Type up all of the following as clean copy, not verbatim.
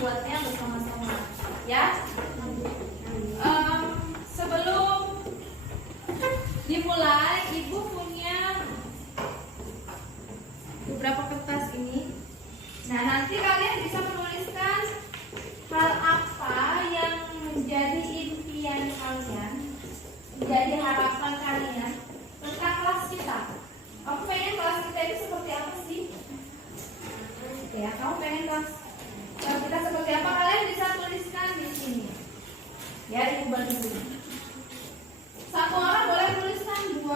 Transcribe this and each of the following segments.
buatnya bersama-sama, ya. Sebelum dimulai, Ibu punya beberapa kertas ini. Nah, nanti kalian bisa menuliskan hal apa yang menjadi impian kalian, menjadi harapan kalian tentang kelas kita. Kamu pengen kelas kita itu seperti apa sih? Ya, kamu pengen kelas kita seperti apa? Kalian bisa tuliskan di sini. Ya, Ibu bantu. Satu orang boleh tuliskan 2.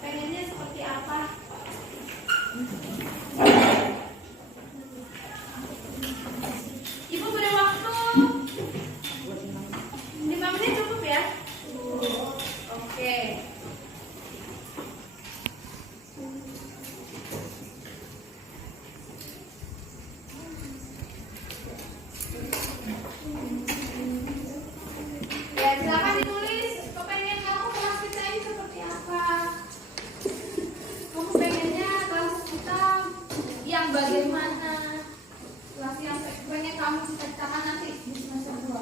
Pengennya seperti apa? Ibu beri waktu 5 menit cukup ya? Oke. Ya, silakan ditulis. Kepengen kamu kelas kita ini seperti apa? Kamu pengennya kelas kita yang bagaimana? Kelas yang pengen kamu ciptakan nanti di semester 2.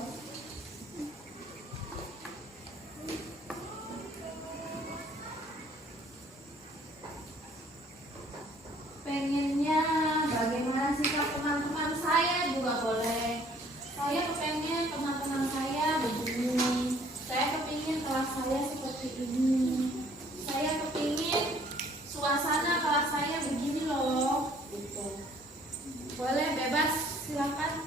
Pengennya bagaimana sikap teman-teman saya juga boleh. Saya kepengen teman-teman saya begini. Saya kepingin kelas saya seperti ini. Saya kepingin suasana kelas saya begini loh. Gitu. Boleh, bebas, silakan.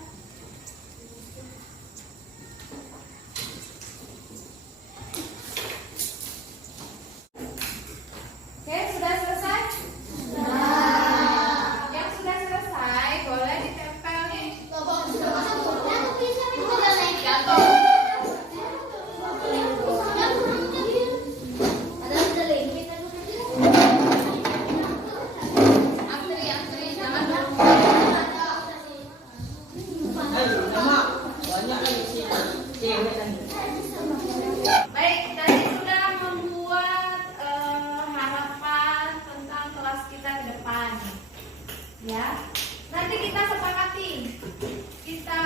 Oke, sudah selesai? Yang sudah selesai boleh ditempel nih. Jatuh. Antri, jangan dulu. Baik, tadi sudah membuat harapan tentang kelas kita ke depan. Ya, nanti kita sepakati, kita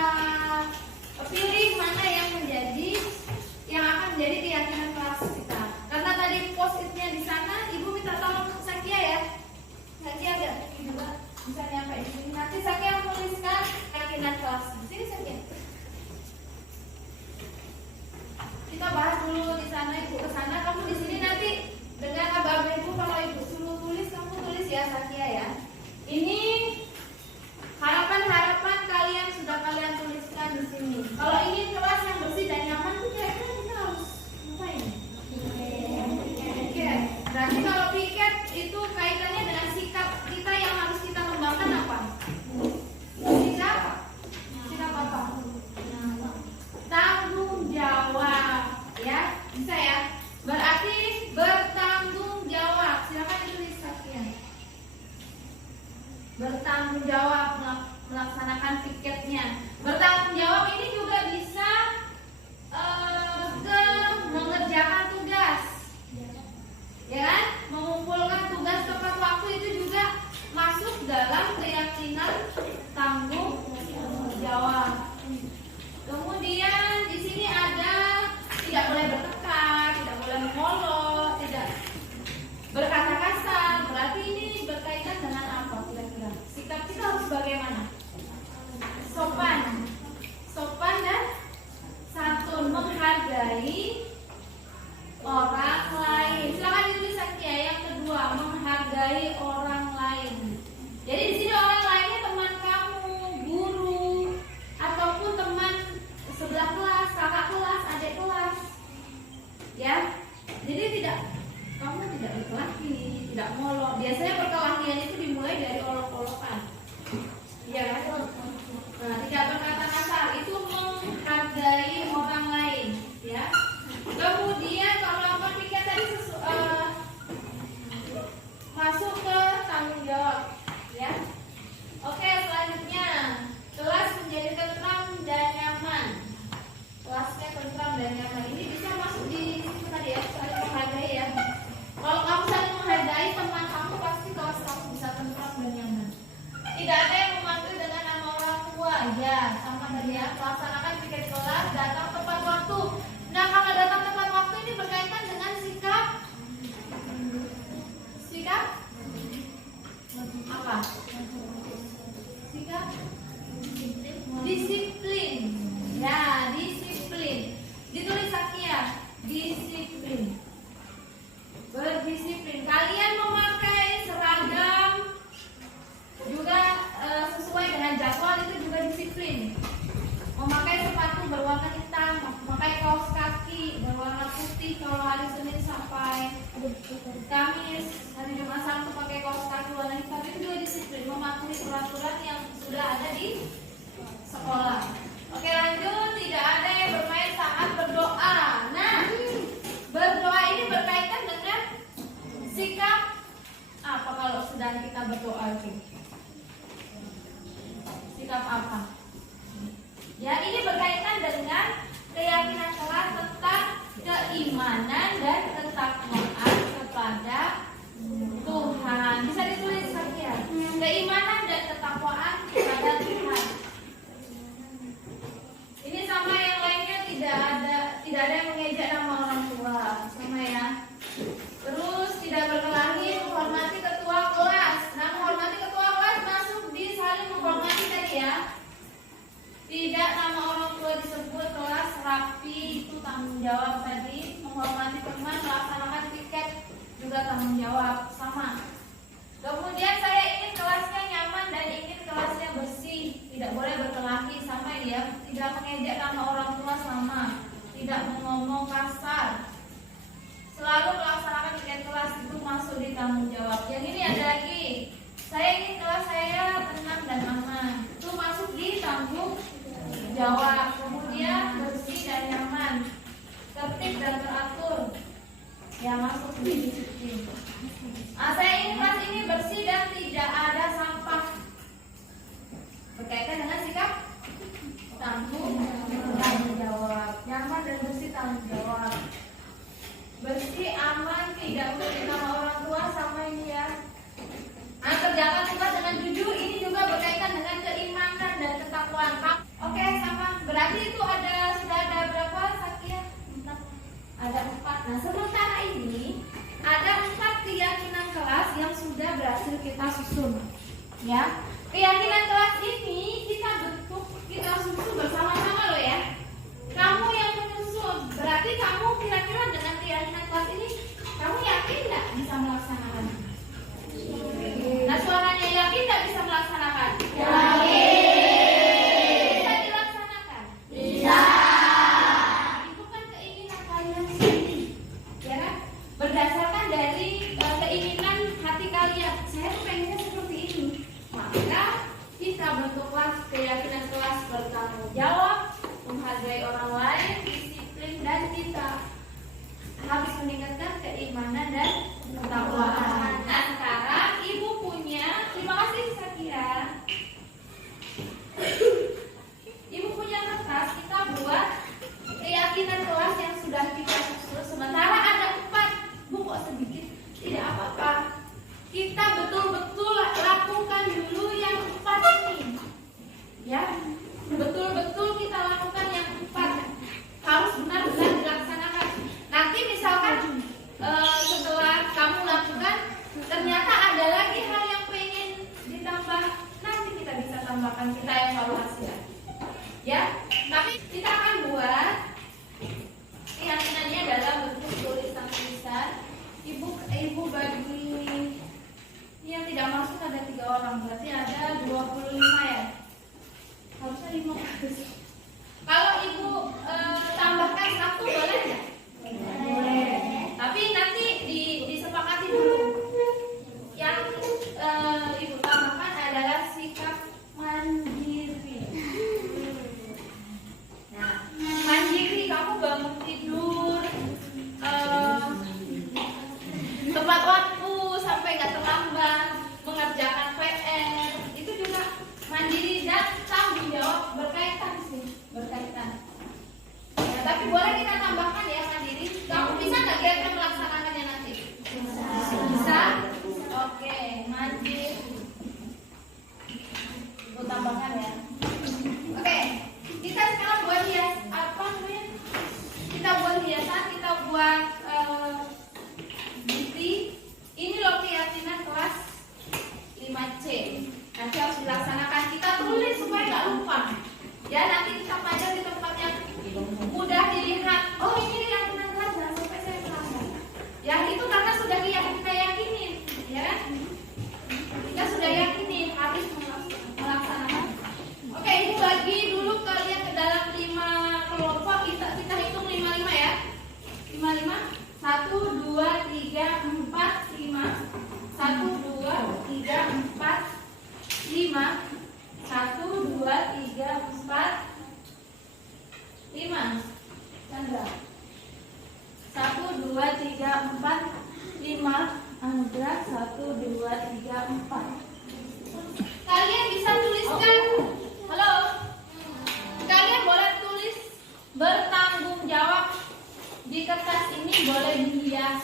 pilih mana yang akan menjadi keyakinan kelas kita. Karena tadi post-itnya di sana, Ibu minta tolong Sakia ya. Sakia ada juga bisa nyampe di sini. Nanti Sakia menuliskan keyakinan kelas. Di sini Sakia. Kita bahas dulu di sana, Ibu ke sana, kamu di sini nanti dengan abang Ibu kalau Ibu suruh tulis, kamu tulis ya Sakia ya. Ini harapan-harapan kalian sudah kalian tuliskan di sini. Kalau ingin kelas yang bersih dan nyaman, kira-kira kita harus ngapain? Oke. Berarti kalau piket itu kaitannya dengan sikap kita yang harus kita kembangkan apa? Sikap apa? Tanggung jawab, ya bisa ya. Berarti bertanggung jawab. Silakan ditulis Sakia. Bertanggung jawab melaksanakan piketnya. Bertanggung jawab ini juga bisa ke mengerjakan tugas, ya kan? Mengumpulkan tugas tepat waktu itu juga masuk dalam keyakinan tanggung jawab. Kemudian di sini ada tidak boleh bertengkar, tidak boleh mengolok, tidak berkata kasar. Berarti ini berkaitan dengan apa kira-kira? Sikap kita harus bagaimana? Sopan dan santun, menghargai orang lain. Silakan ditulis Sakia. Yang kedua, menghargai orang lain. Jadi di sini orang lainnya teman kamu, guru, ataupun teman sebelah kelas, kakak kelas, adik kelas, ya. Jadi kamu tidak berkelahi, tidak molok. Biasanya perkelahian itu dimulai dari olok-olokan, ya kan? Nah, tidak berkata kasar itu menghargai orang lain, ya. Kemudian kalau pikir tadi masuk ke tanggung jawab, ya. Oke, selanjutnya kelas menjadi tentram dan nyaman. Kelasnya tentram dan nyaman. Ini bisa masuk di situ tadi ya, saling menghargai ya. Kalau kamu saling menghargai teman kamu, pasti kelas kamu bisa tentram dan nyaman. Tidak ada yang memanggil dengan nama orang tua, aja sama tadi ya, melaksanakan piket kelas, datang tepat waktu. Nah, kalau datang tepat waktu ini berkaitan dengan sikap apa? Sikap disiplin. Ya, disiplin. Ditulis Sakia, disiplin. Berdisiplin. Kalian memakai seragam juga sesuai dengan jadwal, itu juga disiplin. Memakai sepatu berwarna hitam, memakai kaos kaki berwarna putih kalau hari Senin sampai Kamis, hari Jumat Sabtu pakai kaos kaki warna hitam, itu juga disiplin, mematuhi peraturan yang sudah ada di sekolah. Oke, lanjut. Tidak ada yang bermain saat berdoa. Nah, berdoa ini berkaitan dengan sikap apa kalau sedang kita berdoa itu? Sikap apa? Ya, ini berkaitan dengan keyakinan kelas tentang keimanan dan ketakwaan kepada Tuhan. Bisa ditulis saja. Keimanan dan ketakwaan kepada Tuhan. Ini sama yang lainnya, tidak ada yang mengejek nama orang tua, sama ya. Terus tidak berkelahi, menghormati ketua kelas. Nah, menghormati ketua kelas masuk di saling menghormati tadi ya. Tidak nama orang tua disebut, kelas rapi itu tanggung jawab tadi. Menghormati teman, melaksanakan piket juga tanggung jawab, sama. Kemudian saya ingin kelasnya nyaman dan ingin kelasnya bersih. Tidak boleh berkelahi, sama ya. Tidak mengejek nama orang tua, sama. Tidak mengomong kasar. Selalu melaksanakan piket kelas, itu masuk di tanggung jawab. Yang ini ada lagi. Saya ingin kelas saya tenang dan aman. Itu masuk di tanggung jawab. Kemudian bersih dan nyaman, tertib dan teratur, ya masuk di disiplin. Saya ingin kelas ini bersih dan tidak ada sampah. Berkaitan dengan sikap tanggung jawab. Nyaman dan bersih tanggung jawab. Bersih, aman, tidak menyebut nama orang tua, sama ini ya. Kerjakan tugas dengan jujur, ini juga berkaitan dengan keimanan dan ketakwaan. Oke, sama. Berarti itu sudah ada berapa, Sakia? 4. Ada 4. Nah, sementara ini ada 4 keyakinan kelas yang sudah berhasil kita susun. Ya, keyakinan kelas ini kita bentuk, kita susun bersama-sama loh ya. Kamu yang menyusun, berarti kamu kira-kira dengan keyakinan kelas ini, kamu yakin nggak bisa melaksanakan? Nah, suaranya yakin nggak bisa melaksanakan? Yakin. Bisa dilaksanakan? Bisa. Itu kan keinginan kalian sendiri, ya kan? Berdasarkan dari keinginan hati kalian. Saya tuh pengennya seperti ini. Maka kita bentuklah keyakinan kelas bertanggung jawab, menghargai orang lain, disiplin, dan kita habis meningkatkan keimanan dan ketakwaan. Nah, sekarang ibu punya, terima kasih Sakia. Ibu punya kertas, kita buat keyakinan kelas yang sudah kita susun. Sementara ada 4, bu kok sedikit? Tidak apa-apa. Kita betul-betul lakukan dulu yang 4 ini, ya. Betul-betul kita lakukan yang 4. Harus benar-benar dilaksanakan. Nanti misalkan setelah kamu lakukan, ternyata ada lagi hal yang pengen ditambah, nanti kita bisa tambahkan, kita evaluasi lagi. Ya, tapi kita akan buat keyakinannya dalam bentuk tulisan-tulisan. Ibu bagi yang tidak masuk ada 3 orang, berarti ada 25 ya. Harusnya 15. Kalau ibu tambahkan 1 boleh nggak? Boleh. Tapi nanti disepakati dulu. Yang ibu tambahkan adalah sikap mandiri. Nah, mandiri, kamu bangun tidur tepat waktu sampai nggak terlambat, mengerjakan PR, itu juga mandiri dan tanggung jawab, berkaitan sih, berkaitan. Ya, tapi boleh kita tambahkan ya mandiri. Kamu bisa nggak kira-kira melaksanakannya nanti? Bisa. Oke, mandiri. Ibu tambahkan ya. buat Biti, ini loh keyakinan kelas 5C. Nanti harus dilaksanakan. Kita tulis supaya nggak lupa. Ya, nanti kita pajang di tempat yang mudah dilihat. Oh, ini keyakinan kelas, jangan sampai saya salah. Yang itu karena sudah kita yakinin, ya kan? Kita sudah yakinin harus melaksanakan. Oke, ini bagi dulu kalian ke dalam 5 kelompok. Kita hitung 55 ya. 55. 1, 2, 3, 4, 5. 1, 2, 3, 4, 5. 1, 2, 3, 4, 5. Chandra. 1, 2, 3, 4, 5. Andra. 1, 2, 3, 4. Kalian bisa tuliskan. Halo. Kalian boleh tulis bertanggung jawab di kertas ini, boleh dihias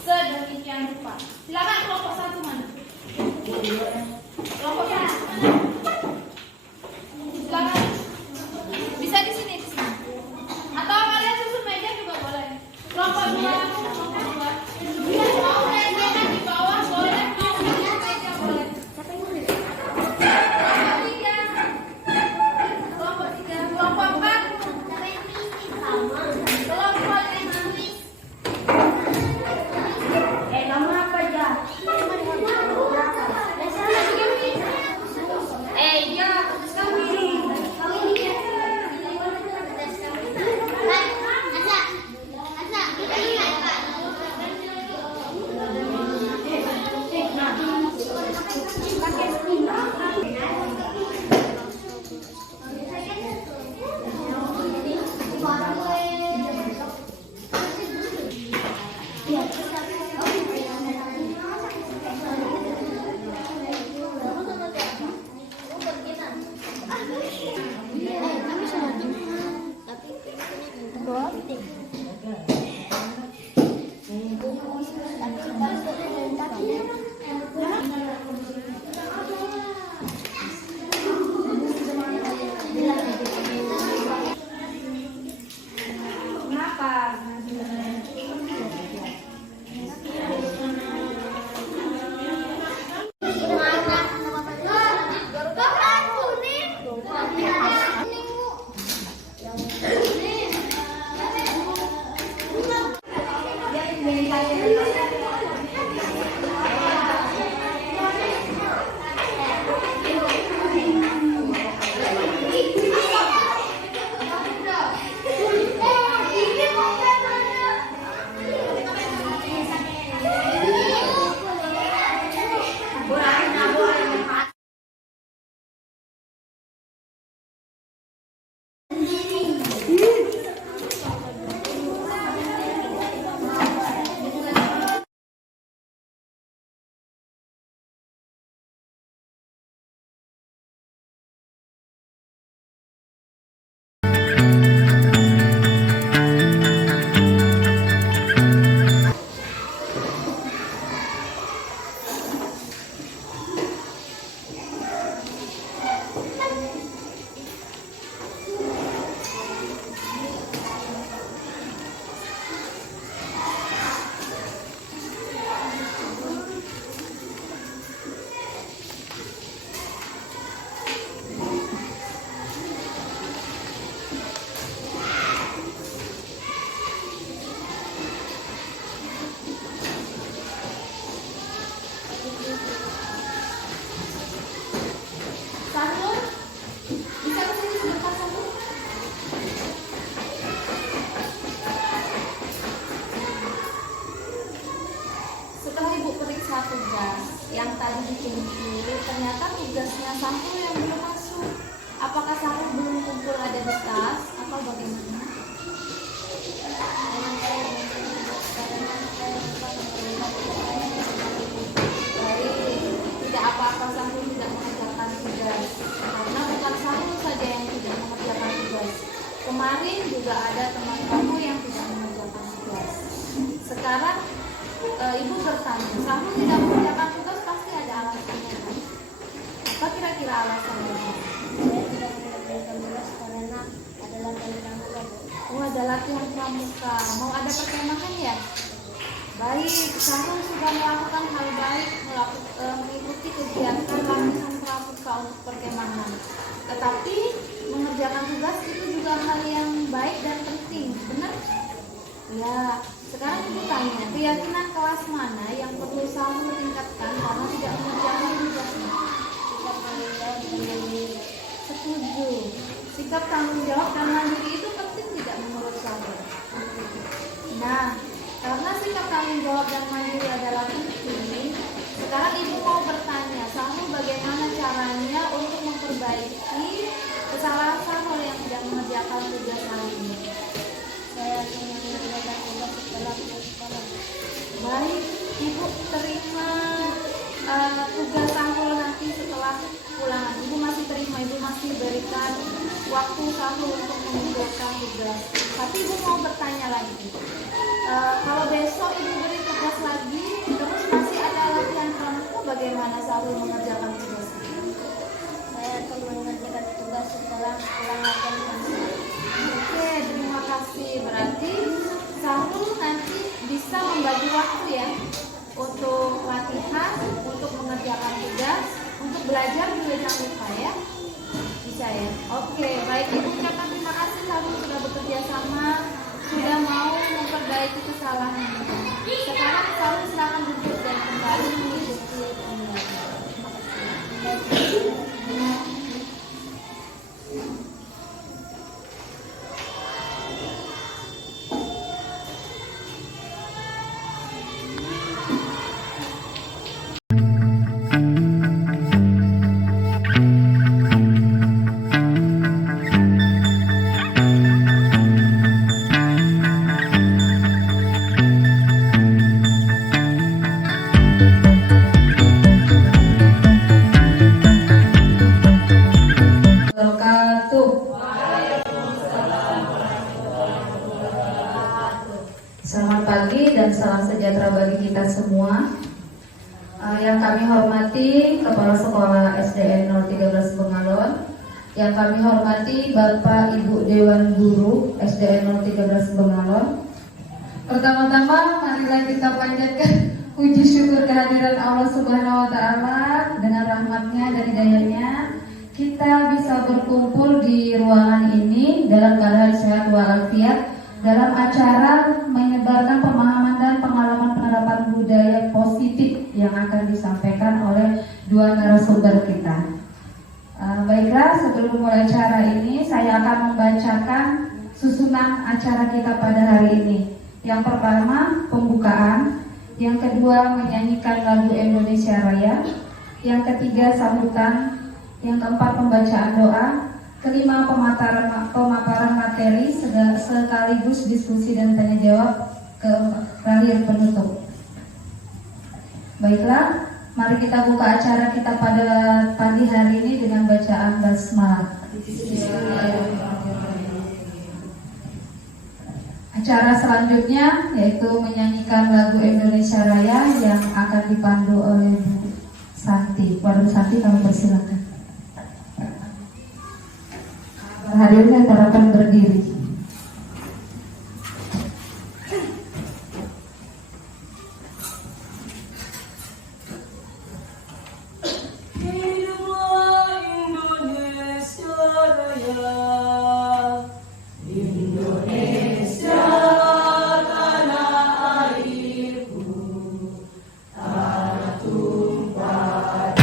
sedemikian rupa. Silakan kelompok 1 mana? Kelompok 1 mana? Silakan. Bisa di sini, di sini. Atau kalian susun meja juga boleh. Kelompok 2, kelompok 2. Mau meja di bawah boleh, mau meja boleh. Kelompok 3, kelompok 4. Kamu apa aja? yang tadi dikirim, ternyata tugasnya sampul yang belum masuk. Apakah sampul belum kumpul ada di tas atau bagaimana? Baik, tidak apa-apa sampul tidak mengerjakan tugas, karena bukan sampul saja yang tidak mengerjakan tugas. Kemarin juga ada teman kamu yang tidak mengerjakan tugas. Sekarang ibu bertanya, sampul tidak mengerjakan tugas pasti ada alasannya kan? Apa kira-kira alasannya? Saya tidak mengerjakan tugas karena ada latihan pramuka. Oh, ada latihan pramuka. Mau ada perkemahan ya? Baik, Sarul sudah melakukan hal baik, mengikuti kegiatan latihan pramuka untuk perkemahan. Tetapi mengerjakan tugas itu juga hal yang baik dan penting, benar? Ya, sekarang ibu tanya, keyakinan kelas mana yang perlu Sarul tingkatkan karena tidak mengerjakan tugasnya? Setuju. Sikap tanggung jawab dan mandiri itu penting tidak menurut Sarul? Nah, karena sikap tanggung jawab dan mandiri adalah penting, sekarang ibu mau bertanya, Sarul bagaimana caranya untuk memperbaiki kesalahan Sarul yang tidak mengerjakan tugas hari ini? Saya akan mengerjakan tugas setelah sekolah. Baik, ibu terima tugas Sarul nanti setelah pulangan. Ibu masih terima, ibu masih berikan waktu Sarul untuk mengerjakan tugas. Tapi ibu mau bertanya lagi. Kalau besok ibu beri tugas lagi, terus masih ada latihan pramuka, bagaimana Sarul mengerjakan tugas? Saya akan mengerjakan tugas setelah pulang latihan pramuka. Oke, terima kasih. Berarti Sarul nanti bisa membagi waktu ya untuk latihan, untuk mengerjakan tugas, untuk belajar juga jangan lupa ya. Bisa ya? Oke, baik, ibu ucapkan terima kasih Sarul sudah bekerja sama, sudah mau memperbaiki kesalahan. Sekarang Sarul silakan duduk dan kembali mengikuti pembelajaran. Selamat pagi dan salam sejahtera bagi kita semua. Yang kami hormati Kepala Sekolah SDN 013 Bengalon, yang kami hormati Bapak Ibu Dewan Guru SDN 013 Bengalon. Pertama-tama marilah kita panjatkan puji syukur kehadiran Allah Subhanahu wa Ta'ala. Dengan rahmatnya dan hidayahnya kita bisa berkumpul di ruangan ini dalam keadaan sehat walafiat dalam acara menyebarkan pemahaman dan pengalaman penerapan budaya positif yang akan disampaikan oleh dua narasumber kita. Baiklah, sebelum mulai acara ini saya akan membacakan susunan acara kita pada hari ini. Yang pertama pembukaan, yang kedua menyanyikan lagu Indonesia Raya, yang ketiga sambutan, yang keempat pembacaan doa, kelima pemaparan materi sekaligus diskusi dan tanya jawab, terakhir penutup. Baiklah, mari kita buka acara kita pada pagi hari ini dengan bacaan basmalah. Acara selanjutnya yaitu menyanyikan lagu Indonesia Raya yang akan dipandu oleh Bu Santi. Waduh Santi, kami persilakan. Hadirin saya harapkan berdiri. Hiduplah Indonesia Raya, Indonesia tanah airku, tanah tumpah.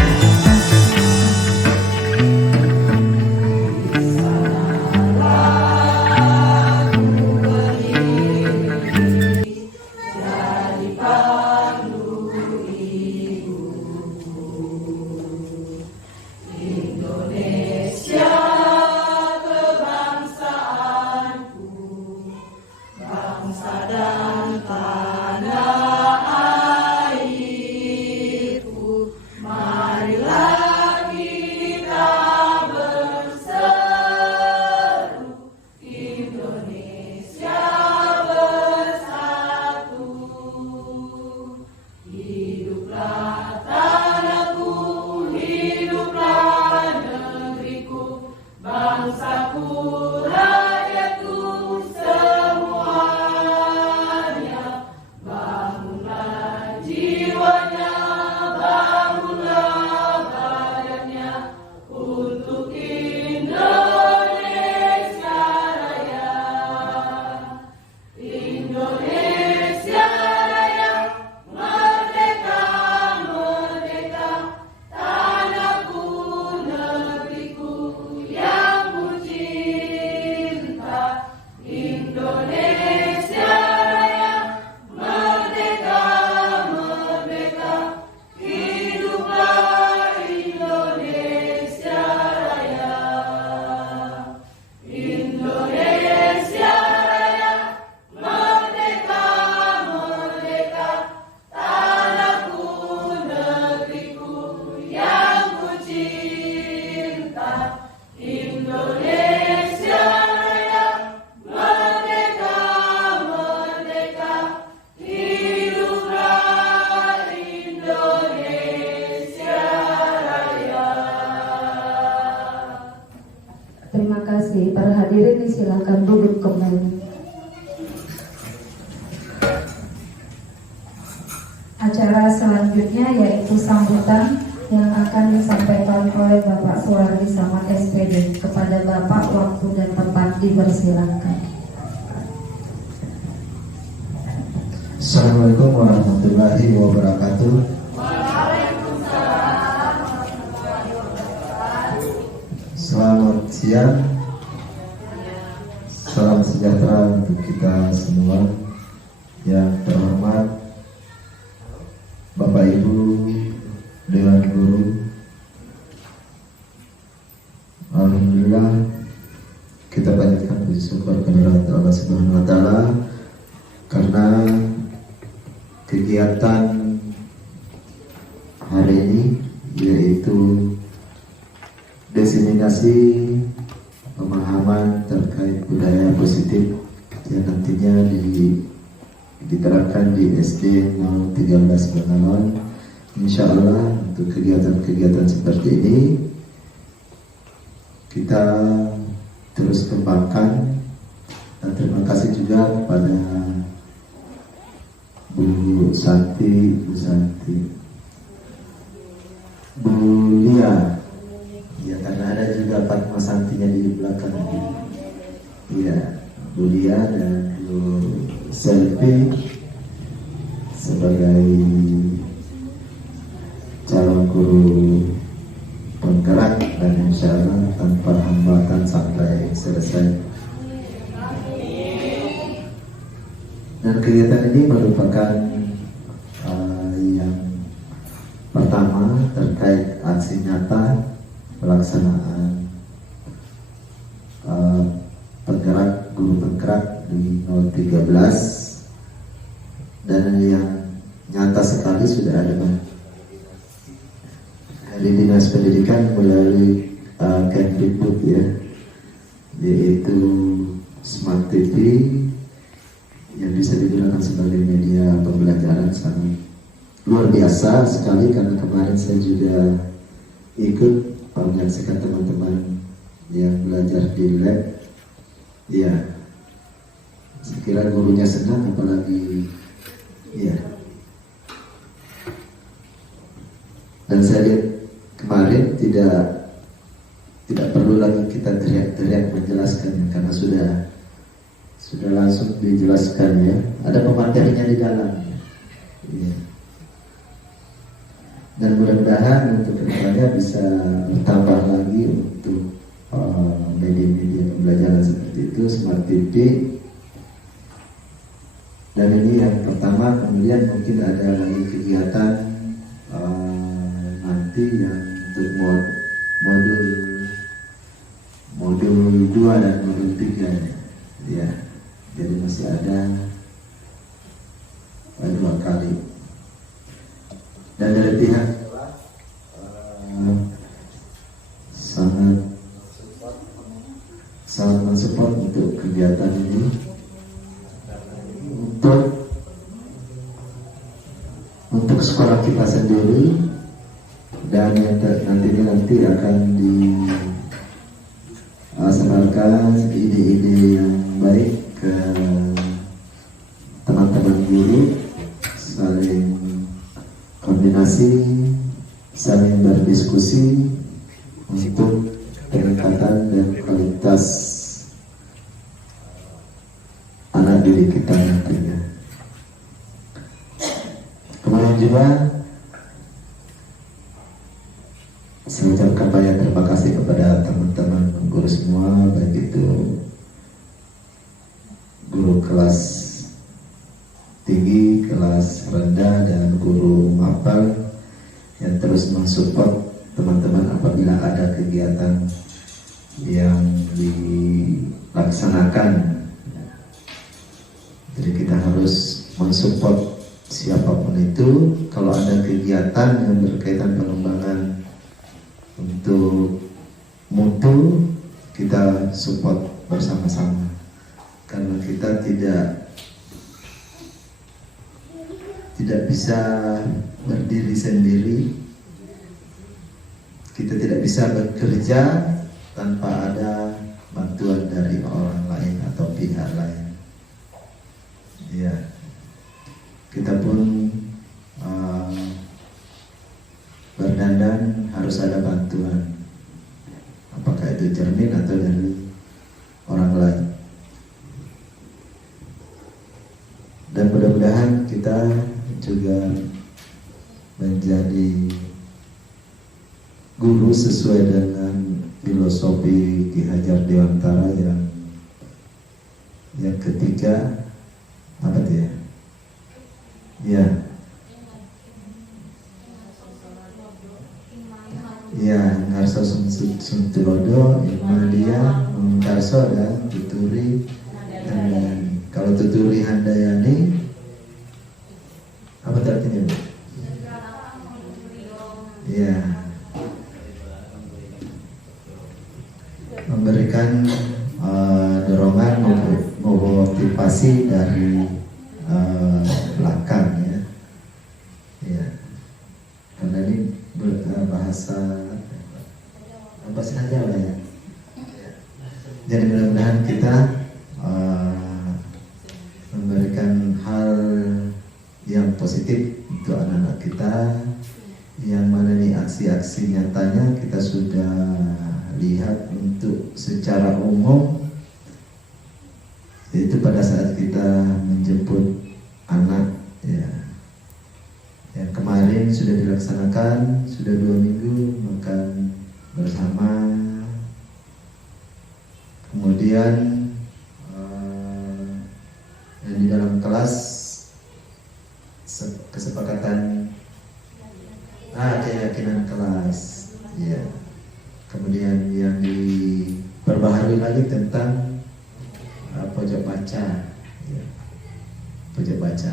Bangsaku, rakyatku semua. Terima kasih. Para hadirin silakan duduk kembali. Acara selanjutnya yaitu sambutan yang akan disampaikan oleh Bapak Suwardi Samad SPD. Kepada Bapak, waktu dan tempat dipersilakan. Assalamualaikum warahmatullahi wabarakatuh. Selamat siang. Salam sejahtera untuk kita semua. Yang terhormat Bapak Ibu Dewan Guru, alhamdulillah kita panjatkan puji syukur kepada Allah Subhanahu wa taala karena kegiatan hari ini yaitu diseminasi pemahaman terkait budaya positif yang nantinya diterapkan di SD 013 Bengalon. Insya Allah untuk kegiatan-kegiatan seperti ini kita terus kembangkan, dan terima kasih juga kepada Bu Lia, ya karena ada juga Fatma Santinya di belakang ini. Ya, Bu Lia dan Bu Selvi sebagai calon guru penggerak, dan insya Allah tanpa hambatan sampai selesai. Dan kegiatan ini merupakan yang pertama terkait aksi nyata pelaksanaan guru penggerak di 013, dan yang nyata sekali sudah ada dari Dinas Pendidikan melalui Kemdikbud ya, yaitu Smart TV yang bisa digunakan sebagai media pembelajaran. Sangat luar biasa sekali karena kemarin saya juga ikut menyaksikan teman-teman yang belajar di lab. Ya, saya kira gurunya senang, apalagi ya. Dan saya lihat kemarin tidak perlu lagi kita teriak-teriak menjelaskan karena sudah langsung dijelaskan ya. Ada pematerinya di dalam ya. Dan mudah-mudahan untuk kedepannya bisa bertambah lagi untuk media-media pembelajaran seperti itu, Smart TV. Dan ini yang pertama, kemudian mungkin ada lagi kegiatan nanti yang untuk modul 2 dan modul 3 ya. Jadi masih ada 2 kali. Dan dari pihak sangat mensupport untuk kegiatan ini, untuk sekolah kita sendiri, dan yang nanti akan disebarkan ide-ide yang baik ke teman-teman guru, saling koordinasi, saling berdiskusi untuk peningkatan dan kualitas anak didik kita nantinya. Kemudian juga saya ucapkan banyak terima kasih kepada teman-teman guru semua, baik itu guru kelas tinggi, kelas rendah, dan guru mapel yang terus mensupport teman-teman apabila ada kegiatan yang dilaksanakan. Jadi kita harus mensupport siapapun itu. Kalau ada kegiatan yang berkaitan pengembangan untuk mutu, kita support bersama-sama, karena kita tidak bisa berdiri sendiri. Kita tidak bisa bekerja tanpa ada itu cermin atau dari orang lain. Dan mudah-mudahan kita juga menjadi guru sesuai dengan filosofi Ki Hajar Dewantara yang ketiga, apa itu ya? Ya. Ya, ngarso suntulodo, imadia, mengkarso dan tuturi handayani. Kalau tuturi handayani, apa artinya, Bu? Ya, memberikan dorongan, motivasi dari belakang ya. Ya, karena ini bahasa Jawa ya. Jadi mudah-mudahan kita memberikan hal yang positif untuk anak-anak kita, yang mana nih aksi-aksi nyatanya kita sudah lihat untuk secara umum, yaitu pada saat kita menjemput anak ya, yang kemarin sudah dilaksanakan, sudah 2 minggu makan bersama, kemudian di dalam kelas kesepakatan keyakinan kelas ya, kemudian yang diperbaharui lagi tentang pojok baca ya, pojok baca,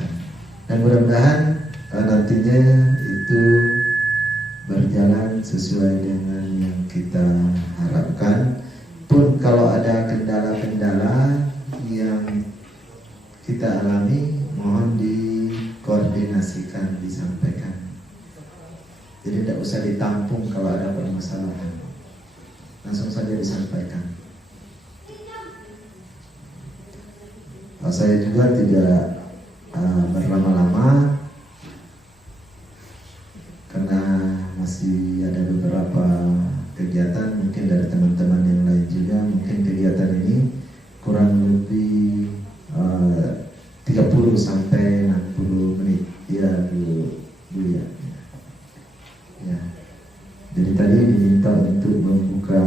dan mudah-mudahan nantinya itu berjalan sesuai dengan yang kita harapkan. Pun kalau ada kendala-kendala yang kita alami, mohon dikoordinasikan, disampaikan. Jadi tidak usah ditampung kalau ada permasalahan, langsung saja disampaikan. Saya juga tidak berlama-lama karena masih ada beberapa kegiatan, mungkin dari teman-teman yang lain juga. Mungkin kegiatan ini kurang lebih 30 sampai 60 menit ya Bu ya. Ya. Jadi tadi diminta untuk membuka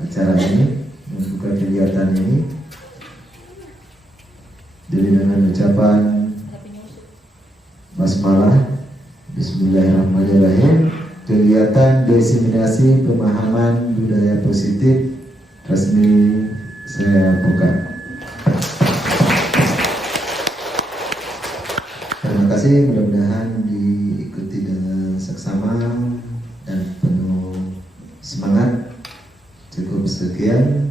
acara ini, membuka kegiatan ini. Jadi dengan ucapan basmalah, Bismillahirrahmanirrahim, kegiatan diseminasi pemahaman budaya positif resmi saya buka. Terima kasih, mudah-mudahan diikuti dengan seksama dan penuh semangat. Cukup sekian.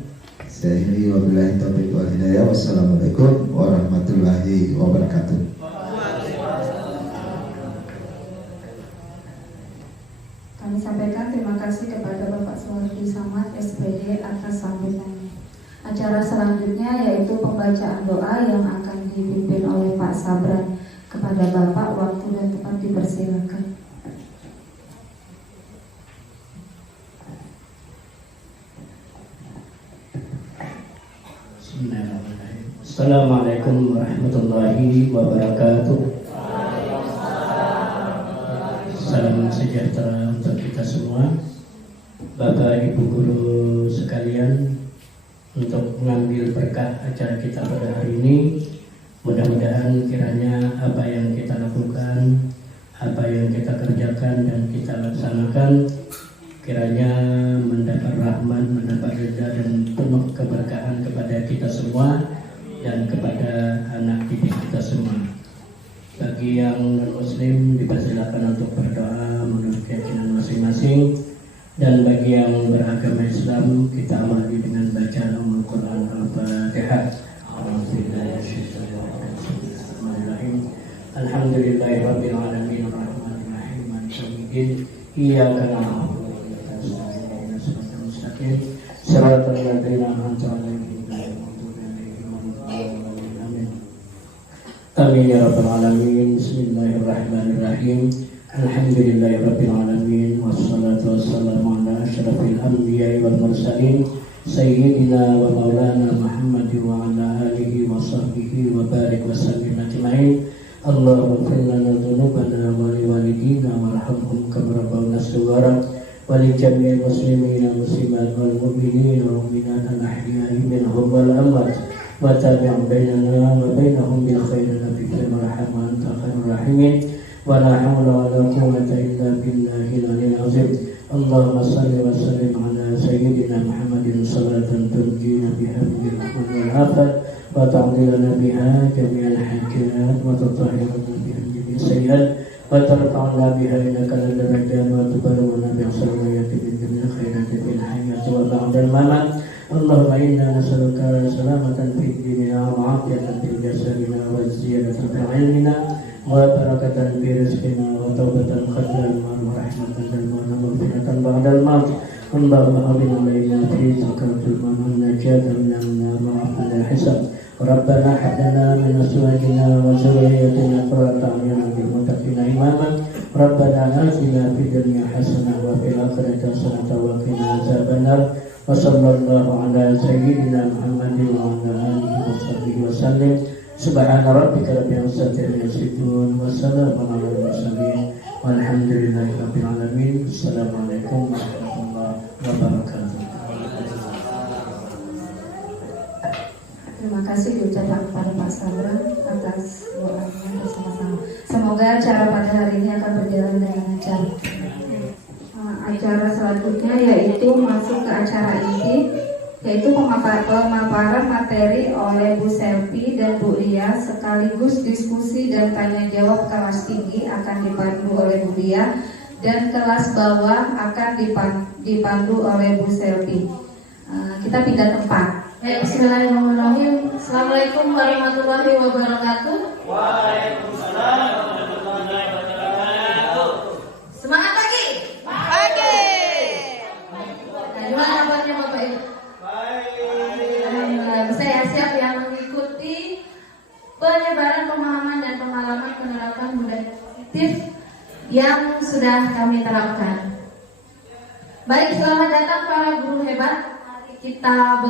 Saya akhiri, wabillahi taufiq wal hidayah. Wassalamualaikum warahmatullahi wabarakatuh. Kami sampaikan terima kasih kepada Bapak Suwardi Samad SPD atas sambutannya. Acara selanjutnya yaitu pembacaan doa yang akan dipimpin oleh Pak Sabran. Kepada Bapak, waktu dan tempat dipersilakan. Assalamualaikum warahmatullahi wabarakatuh. Salam sejahtera untuk kita semua. Bapak Ibu guru sekalian, untuk mengambil berkah acara kita pada hari ini, mudah-mudahan kiranya apa yang kita lakukan, apa yang kita kerjakan dan kita laksanakan, kiranya mendapat rahmat, mendapat ridha dan penuh keberkahan kepada kita semua dan kepada anak didik kita semua. Bagi yang non-muslim dipersilakan untuk berdoa menurut keyakinan masing-masing, dan bagi yang beragama Islam kita amali dengan bacaan Al-Quran Al-Fatihah. Alhamdulillahirabbil alamin arrahmanir rahim maliki yaumiddin iyyaka na'budu wa iyyaka nasta'in ihdinas siratal mustaqim siratal ladzina an'amta 'alaihim ghairil maghdubi 'alaihim waladdallin. Amin. Amin ya rabbal alamin. Bismillahirrahmanirrahim. Alhamdulillahirabbil alamin wassalatu wassalamu ala asyrafil anbiya الأنبياء والمرسلين سيدنا ومولانا محمد وعلى آله وصحبه وبارك وسلم أجمعين. اللهم اغفر لنا ذنوبنا ولوالدينا وارحمهم كما ربونا صغارا ولجميع المسلمين والمسلمات والمؤمنين والمؤمنات الأحياء منهم والأموات وتابع بيننا وبينهم بالخير نبي الرحمن وأنت خير الراحمين ولا حول ولا قوة إلا بالله العلي العظيم. اللهم صل وسلم على سيدنا محمد صلاة تنجينا بها من الأمر والآفات وتعطينا بها جميع الحاجات وتطهرنا بها من جميع السيئات وترفعنا بها إنك للدرجات وتبلغنا بأحسن الآيات من جميع الخيرات في الحياة وبعد الممات. اللهم إنا نسألك سلامة في ديننا وعافية في جسدنا وزيادة في علمنا وبركة في رزقنا وتوبة قبل الموت ورحمة الموت ومغفرة بعد الموت. اللهم أعن علينا في سكرة الموت والنجاة من النار وعافنا الحساب. ربنا هب لنا من أزواجنا وذريتنا قرة أعين للمتقين إماما. ربنا آتنا في الدنيا حسنة وفي الآخرة حسنة وقنا عذاب النار. وصلى الله على سيدنا محمد وعلى آله وصحبه وسلم. سبحان ربك رب العزة عما يصفون وسلام على المرسلين والحمد لله رب العالمين. السلام عليكم ورحمة الله wabarakatuh. Terima kasih diucapkan kepada Pak Sabra atas doanya bersama-sama. Semoga acara pada hari ini akan berjalan dengan lancar. Acara selanjutnya yaitu masuk ke acara inti, yaitu pemaparan materi oleh Bu Selvi dan Bu Lia, sekaligus diskusi dan tanya jawab kelas tinggi akan dipandu oleh Bu Lia dan kelas bawah akan dipandu oleh Bu Selvi. Kita pindah tempat. Bismillahirrahmanirrahim. Assalamualaikum warahmatullahi wabarakatuh. Waalaikumsalam warahmatullahi wabarakatuh. Semangat pagi. Nah, gimana kabarnya Bapak Ibu? Baik. Saya siap yang mengikuti penyebaran pemahaman dan pengalaman menerapkan budaya positif yang sudah kami terapkan. Baik, selamat datang para guru hebat. Kita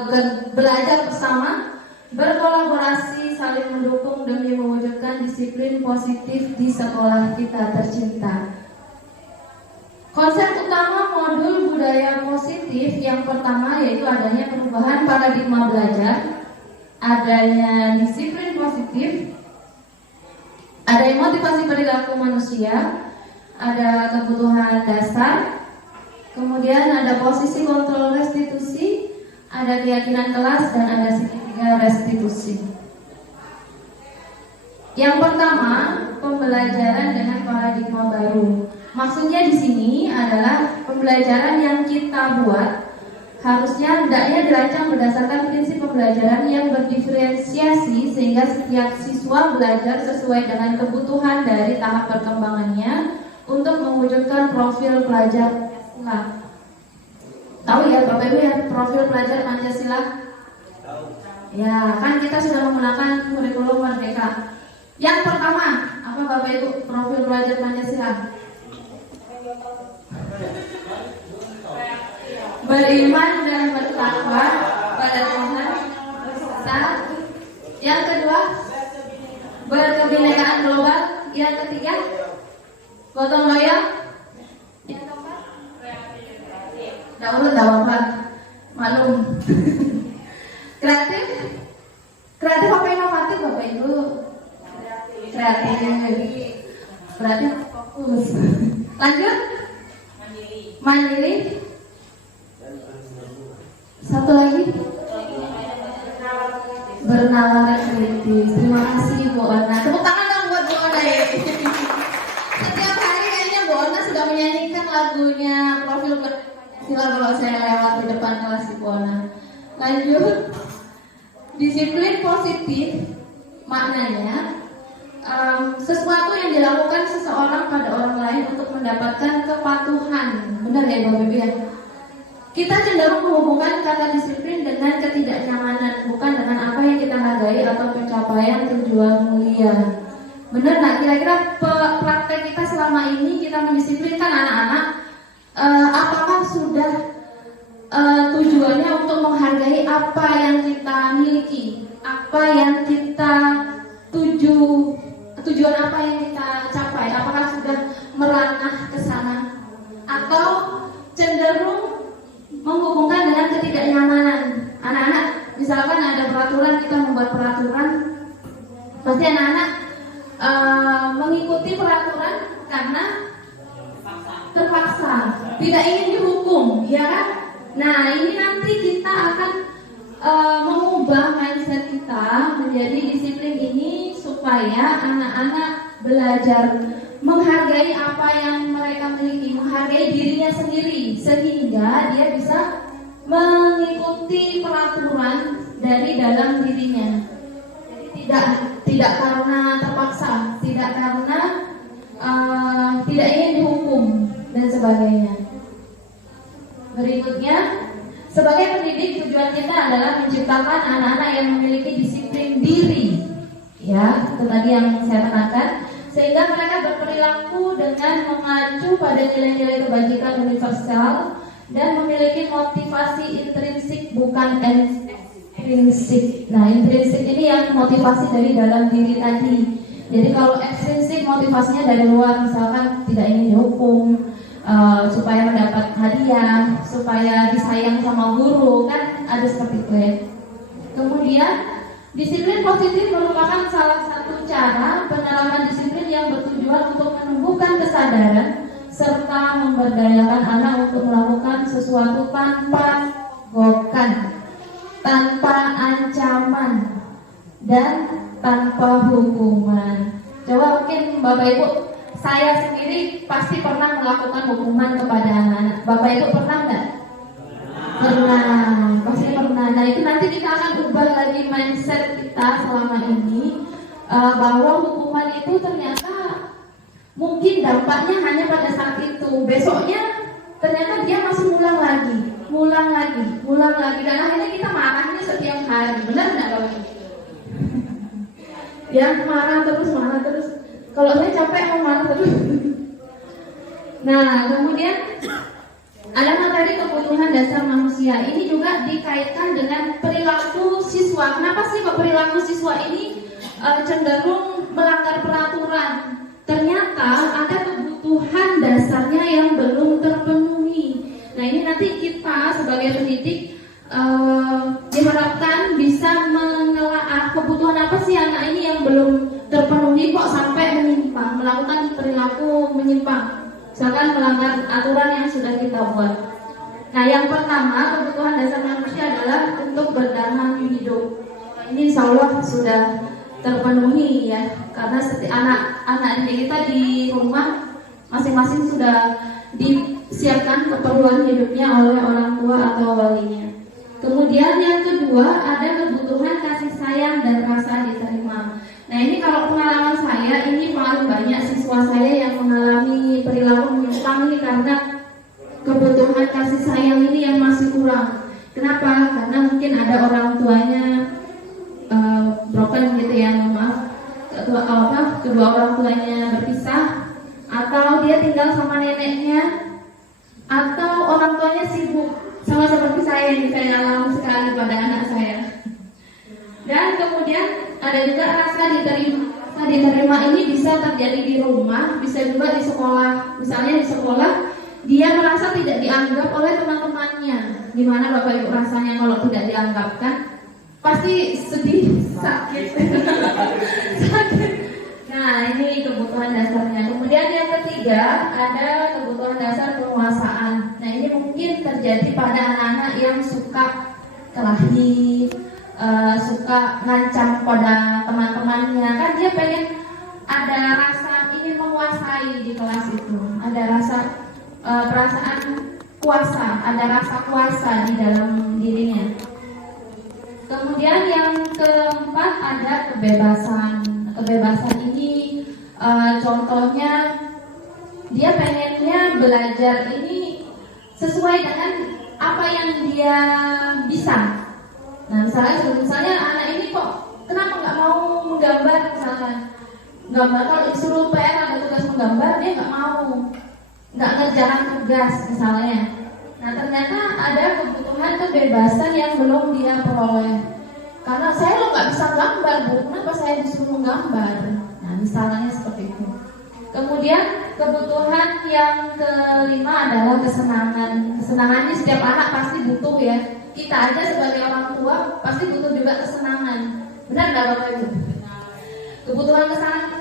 belajar bersama, berkolaborasi, saling mendukung demi mewujudkan disiplin positif di sekolah kita tercinta. Konsep utama modul budaya positif yang pertama yaitu adanya perubahan paradigma belajar, adanya disiplin positif, ada motivasi perilaku manusia, ada kebutuhan dasar, kemudian ada posisi kontrol restitusi, ada keyakinan kelas, dan ada segitiga restitusi. Yang pertama, pembelajaran dengan paradigma baru. Maksudnya di sini adalah pembelajaran yang kita buat harusnya hendaknya dirancang berdasarkan prinsip pembelajaran yang berdiferensiasi sehingga setiap siswa belajar sesuai dengan kebutuhan dari tahap perkembangannya untuk mewujudkan profil pelajar Pancasila. Tahu ya Bapak Ibu ya profil pelajar Pancasila? Ya, kan kita sudah menggunakan kurikulum Merdeka. Yang pertama, apa Bapak Ibu profil pelajar Pancasila? Beriman dan bertakwa pada Tuhan Esa. Yang kedua, berkebinekaan global. Yang ketiga, gotong royong. Yang keempat, Daud apa? Malum. Kreatif. Kreatif apa inovatif Bapak Ibu? Kreatif. Berarti fokus. Lanjut. Mandiri. Satu lagi. Bernalar kritis. Terima kasih Bu Ona. Tepuk tangan dong buat Bu Ona ya. Setiap hari kayaknya Bu Ona sudah menyanyikan lagunya profil Pancasila kalau saya lewat di depan kelas Bu Ona. Lanjut. Disiplin positif maknanya sesuatu yang dilakukan seseorang pada orang lain untuk mendapatkan kepatuhan. Benar ya Bapak Ibu ya? Kita cenderung menghubungkan kata disiplin dengan ketidaknyamanan, bukan dengan apa yang kita hargai atau pencapaian tujuan mulia. Benar nggak? Kira-kira praktek kita selama ini kita mendisiplinkan anak-anak, apakah sudah tujuannya untuk menghargai apa yang kita miliki, apa yang kita tujuan apa yang kita capai, apakah sudah merangkah ke sana atau cenderung menghubungkan dengan ketidaknyamanan. Anak-anak, misalkan ada peraturan, kita membuat peraturan, pasti anak-anak mengikuti peraturan karena terpaksa, tidak ingin dihukum, ya kan? Nah, ini nanti kita akan mengubah mindset kita menjadi disiplin ini supaya anak-anak belajar menghargai apa yang mereka miliki, menghargai dirinya sendiri, sehingga dia bisa mengikuti peraturan dari dalam dirinya. Jadi tidak karena terpaksa, tidak karena tidak ingin dihukum dan sebagainya. Berikutnya, sebagai pendidik tujuan kita adalah menciptakan anak-anak yang memiliki disiplin diri, ya, itu tadi yang saya tekankan, sehingga mereka berperilaku dengan mengacu pada nilai-nilai kebajikan universal dan memiliki motivasi intrinsik bukan ekstrinsik. Nah, intrinsik ini yang motivasi dari dalam diri tadi. Jadi kalau ekstrinsik motivasinya dari luar, misalkan tidak ingin dihukum, supaya mendapat hadiah, supaya disayang sama guru, kan ada seperti itu ya. Kemudian disiplin positif merupakan salah satu cara penerapan disiplin yang bertujuan untuk menumbuhkan kesadaran serta memberdayakan anak untuk melakukan sesuatu tanpa gokan, tanpa ancaman, dan tanpa hukuman. Coba mungkin Bapak Ibu, saya sendiri pasti pernah melakukan hukuman kepada anak-anak. Bapak Ibu pernah nggak? Pernah, pasti pernah. Nah, itu nanti kita akan ubah lagi mindset kita selama ini, bahwa hukuman itu ternyata mungkin dampaknya hanya pada saat itu. Besoknya ternyata dia masih ngulang lagi. Dan akhirnya kita marahnya setiap hari. Benar nggak Bapak Ibu? Ya, marah terus. Kalau saya capek mau marah terus. Nah, kemudian ada materi kebutuhan dasar manusia. Ini juga dikaitkan dengan perilaku siswa. Kenapa sih kok perilaku siswa ini cenderung melanggar peraturan? Ternyata ada kebutuhan dasarnya yang belum terpenuhi. Nah, ini nanti kita sebagai pendidik diharapkan bisa menelaah kebutuhan apa sih anak ini yang belum terpenuhi kok sampai menyimpang, melakukan perilaku menyimpang, misalkan melanggar aturan yang sudah kita buat. Nah, yang pertama, kebutuhan dasar manusia adalah untuk bertahan hidup. Ini insya Allah sudah terpenuhi ya, karena anak-anak kita di rumah masing-masing sudah disiapkan keperluan hidupnya oleh orang tua atau walinya. Kemudian yang kedua, ada kebutuhan kasih sayang dan rasa diterima. Nah, ini kalau pengalaman saya, ini paling banyak siswa saya yang mengalami perilaku menyimpang ini karena kebutuhan kasih sayang ini yang masih kurang. Kenapa? Karena mungkin ada orang tuanya broken gitu ya, maaf, kedua orang tuanya berpisah, atau dia tinggal sama neneknya, atau orang tuanya sibuk, sama seperti saya yang saya alami sekali pada anak saya. Dan kemudian ada juga rasa diterima ini bisa terjadi di rumah, bisa juga di sekolah. Misalnya di sekolah dia merasa tidak dianggap oleh teman-temannya. Gimana Bapak Ibu rasanya kalau tidak dianggap, kan? Pasti sedih, sakit. Sakit. Nah, ini kebutuhan dasarnya. Kemudian yang ketiga, ada kebutuhan dasar penguasaan. Nah, ini mungkin terjadi pada anak-anak yang suka kelahi, suka ngancam pada teman-temannya. Kan dia pengen ada rasa ingin menguasai di kelas itu. Ada rasa perasaan kuasa, ada rasa kuasa di dalam dirinya. Kemudian yang keempat ada kebebasan. Kebebasan ini contohnya dia pengennya belajar ini sesuai dengan apa yang dia bisa. Nah, misalnya anak ini kok kenapa nggak mau menggambar, misalkan gambar, kalau disuruh PR ada tugas menggambar dia nggak mau, nggak ngerjakan tugas misalnya. Nah, ternyata ada kebutuhan kebebasan yang belum dia peroleh. Karena saya lo nggak bisa gambar, Bu, kenapa saya disuruh menggambar? Nah, misalnya seperti itu. Kemudian kebutuhan yang kelima adalah kesenangan. Kesenangan ini setiap anak pasti butuh ya. Kita aja sebagai orang tua pasti butuh juga kesenangan. Benar nggak Bapak Ibu? Kebutuhan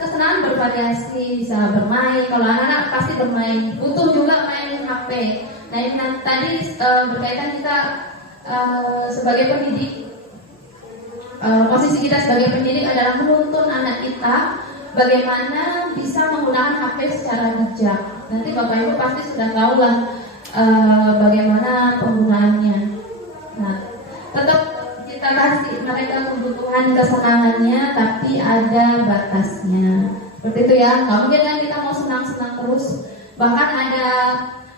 kesenangan bervariasi, bisa bermain. Kalau anak-anak pasti bermain. Butuh juga main HP. Nah ini tadi berkaitan kita sebagai pendidik. Posisi kita sebagai pendidik adalah menuntun anak kita bagaimana bisa menggunakan HP secara bijak. Nanti Bapak Ibu pasti sudah tahu lah bagaimana penggunaannya. Nah, tetap kita kasih mereka kebutuhan kesenangannya, tapi ada batasnya. Seperti itu ya. Nggak mungkin kan kita mau senang-senang terus. Bahkan ada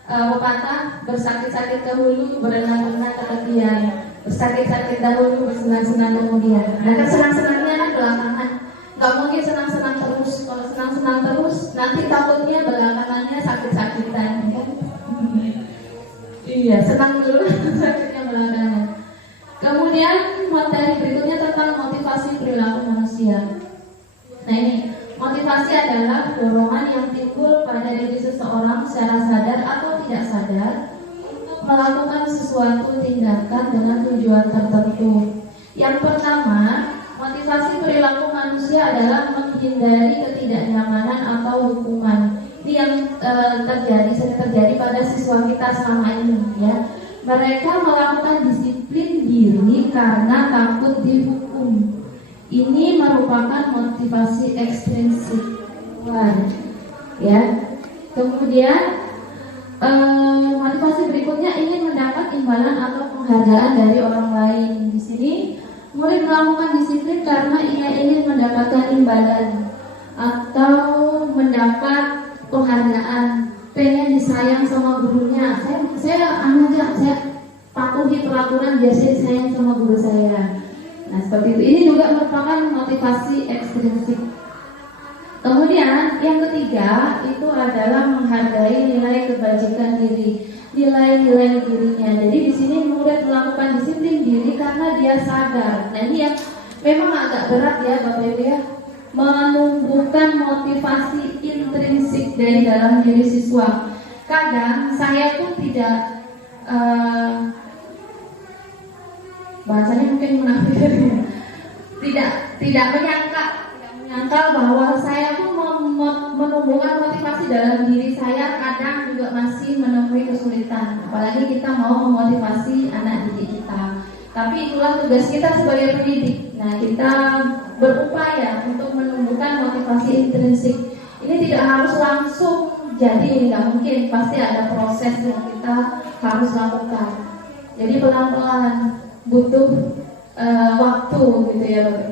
pepatah bersakit-sakit dahulu, berenang-renang kemudian, bersakit-sakit dahulu, bersenang-senang kemudian. Nah, kan senang-senangnya belakangan. Gak mungkin senang-senang terus. Kalau senang-senang terus, nanti takutnya belakangannya sakit-sakitan ya. Iya, senang dulu, sakitnya belakangan. Kemudian materi berikutnya tentang motivasi perilaku manusia. Nah ini, motivasi adalah dorongan yang timbul pada diri seseorang secara sadar atau tidak sadar untuk melakukan sesuatu tindakan dengan tujuan tertentu. Yang pertama, motivasi perilaku manusia adalah menghindari ketidaknyamanan atau hukuman. Ini yang sering terjadi pada siswa kita selama ini ya. Mereka melakukan disiplin diri karena takut dihukum. Ini merupakan motivasi ekstrinsik. Ya. Kemudian motivasi berikutnya ingin mendapat imbalan atau penghargaan dari orang lain. Di sini murid melakukan disiplin karena ia ingin mendapatkan imbalan atau mendapat penghargaan, pengen disayang sama gurunya. Saya patuhi peraturan, biasa disayang sama guru saya. Nah seperti itu. Ini juga merupakan motivasi ekstrinsik. Kemudian yang ketiga itu adalah menghargai nilai kebajikan diri, nilai-nilai dirinya. Jadi di sini murid melakukan disiplin diri karena dia sadar. Nah ini yang memang agak berat ya Bapak Ibu ya, menumbuhkan motivasi intrinsik dari dalam diri siswa. Kadang saya pun tidak bahasanya mungkin munafik tidak menyangka bahwa saya pun menumbuhkan motivasi dalam diri saya. Kadang juga masih menemui kesulitan, apalagi kita mau memotivasi anak didik kita. Tapi itulah tugas kita sebagai pendidik. Nah, kita berupaya untuk menumbuhkan motivasi intrinsik. Ini tidak harus langsung jadi, nggak mungkin. Pasti ada proses yang kita harus lakukan. Jadi pelan-pelan, butuh waktu gitu ya Bapak.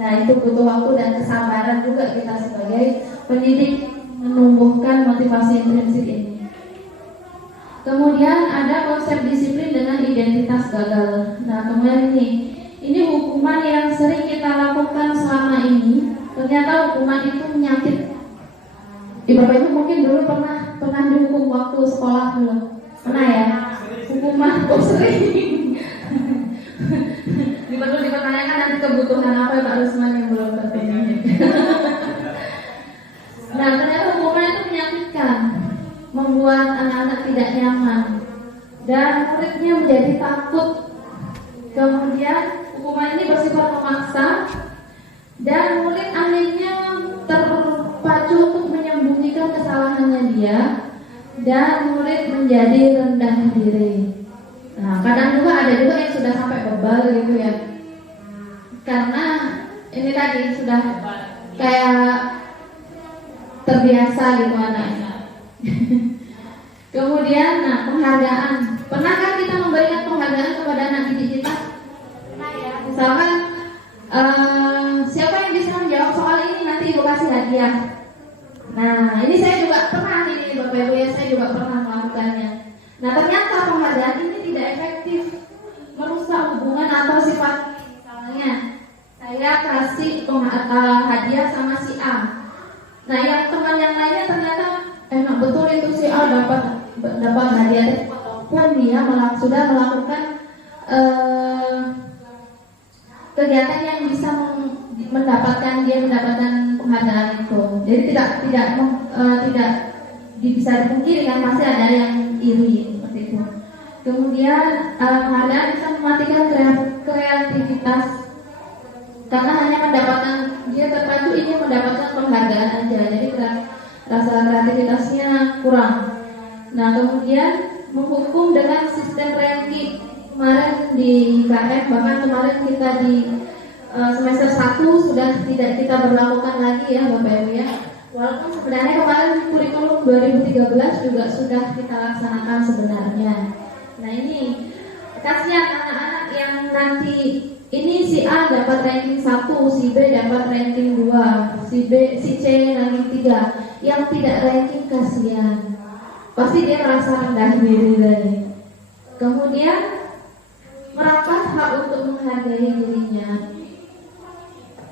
Nah, itu butuh waktu dan kesabaran juga kita sebagai pendidik menumbuhkan motivasi intrinsik ini. Kemudian ada konsep disiplin dengan identitas gagal. Nah, kemudian ini hukuman yang sering kita lakukan selama ini. Ternyata hukuman itu menyakit. Bapak Ibu mungkin dulu pernah dihukum waktu sekolah dulu. Pernah ya? Hukuman sering. Perlu dipertanyakan nanti kebutuhan apa Pak Rusman yang belum terpenuhi. Nah, ternyata hukuman itu menyakitkan, membuat anak-anak tidak nyaman, dan muridnya menjadi takut. Kemudian hukuman ini bersifat memaksa, dan murid akhirnya terpacu untuk menyembunyikan kesalahannya dia, dan murid menjadi rendah diri. Nah, kadang juga ada juga yang sudah sampai bebal gitu ya. Karena ini tadi sudah kayak terbiasa gitu anaknya. Kemudian, penghargaan. Pernahkah kita memberikan penghargaan kepada anak didik kita? Pernah ya. Misalkan siapa yang bisa menjawab soal ini nanti Ibu kasih hadiah. Nah, ini saya juga pernah ini Bapak Ibu ya, saya juga pernah melakukannya. Nah, ternyata penghargaan ini tidak efektif, merusak hubungan atau sifat. Misalnya, saya kasih hadiah sama si A. Nah, yang teman yang lainnya ternyata enak betul itu si A dapat hadiah, walaupun dia sudah melakukan kegiatan yang bisa mendapatkan penghargaan itu. Jadi tidak bisa dipungkiri kan, pasti ada yang iri seperti itu. Kemudian penghargaan bisa mematikan kreativitas karena hanya mendapatkan, dia terpacu ingin mendapatkan penghargaan aja, jadi rasa kreativitasnya kurang. Nah, kemudian menghukum dengan sistem ranking kemarin di KF, bahkan kemarin kita di semester 1 sudah tidak kita berlakukan lagi ya Bapak Ibu ya. Walaupun sebenarnya kemarin kurikulum 2013 juga sudah kita laksanakan sebenarnya. Nah, ini kasihan anak-anak yang nanti ini si A dapat ranking 1, si B dapat ranking 2, si C ranking 3. Yang tidak ranking kasihan. Pasti dia merasa rendah diri tadi. Kemudian merampas hak untuk menghargai dirinya.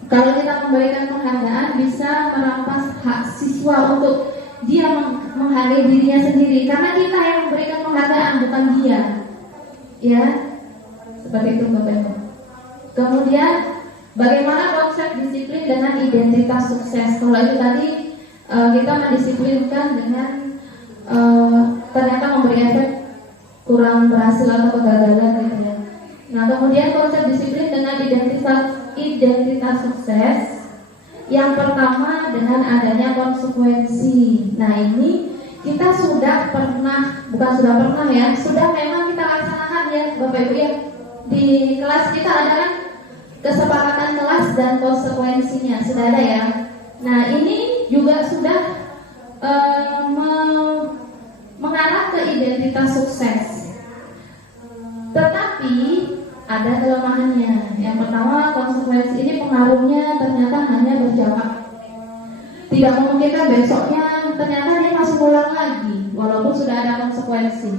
Kalau kita memberikan penghargaan bisa merampas hak siswa untuk dia menghargai dirinya sendiri, karena kita yang memberikan penghargaan bukan dia. Ya, seperti itu Bapak Ibu. Kemudian bagaimana konsep disiplin dengan identitas sukses? Kalau itu tadi kita mendisiplinkan dengan ternyata memberi efek kurang berhasil atau kegagalan gitu ya. Nah, kemudian konsep disiplin dengan identitas sukses. Yang pertama dengan adanya konsekuensi. Nah, ini kita sudah memang kita laksanakan ya Bapak Ibu ya. Di kelas kita ada kan kesepakatan kelas dan konsekuensinya, sudah ada ya. Nah, ini juga sudah mengarah ke identitas sukses. Tetapi ada kelemahannya. Yang pertama, konsekuensi ini pengaruhnya ternyata hanya berjangka. Tidak memungkinkan besoknya ternyata dia masih ulang lagi, walaupun sudah ada konsekuensi.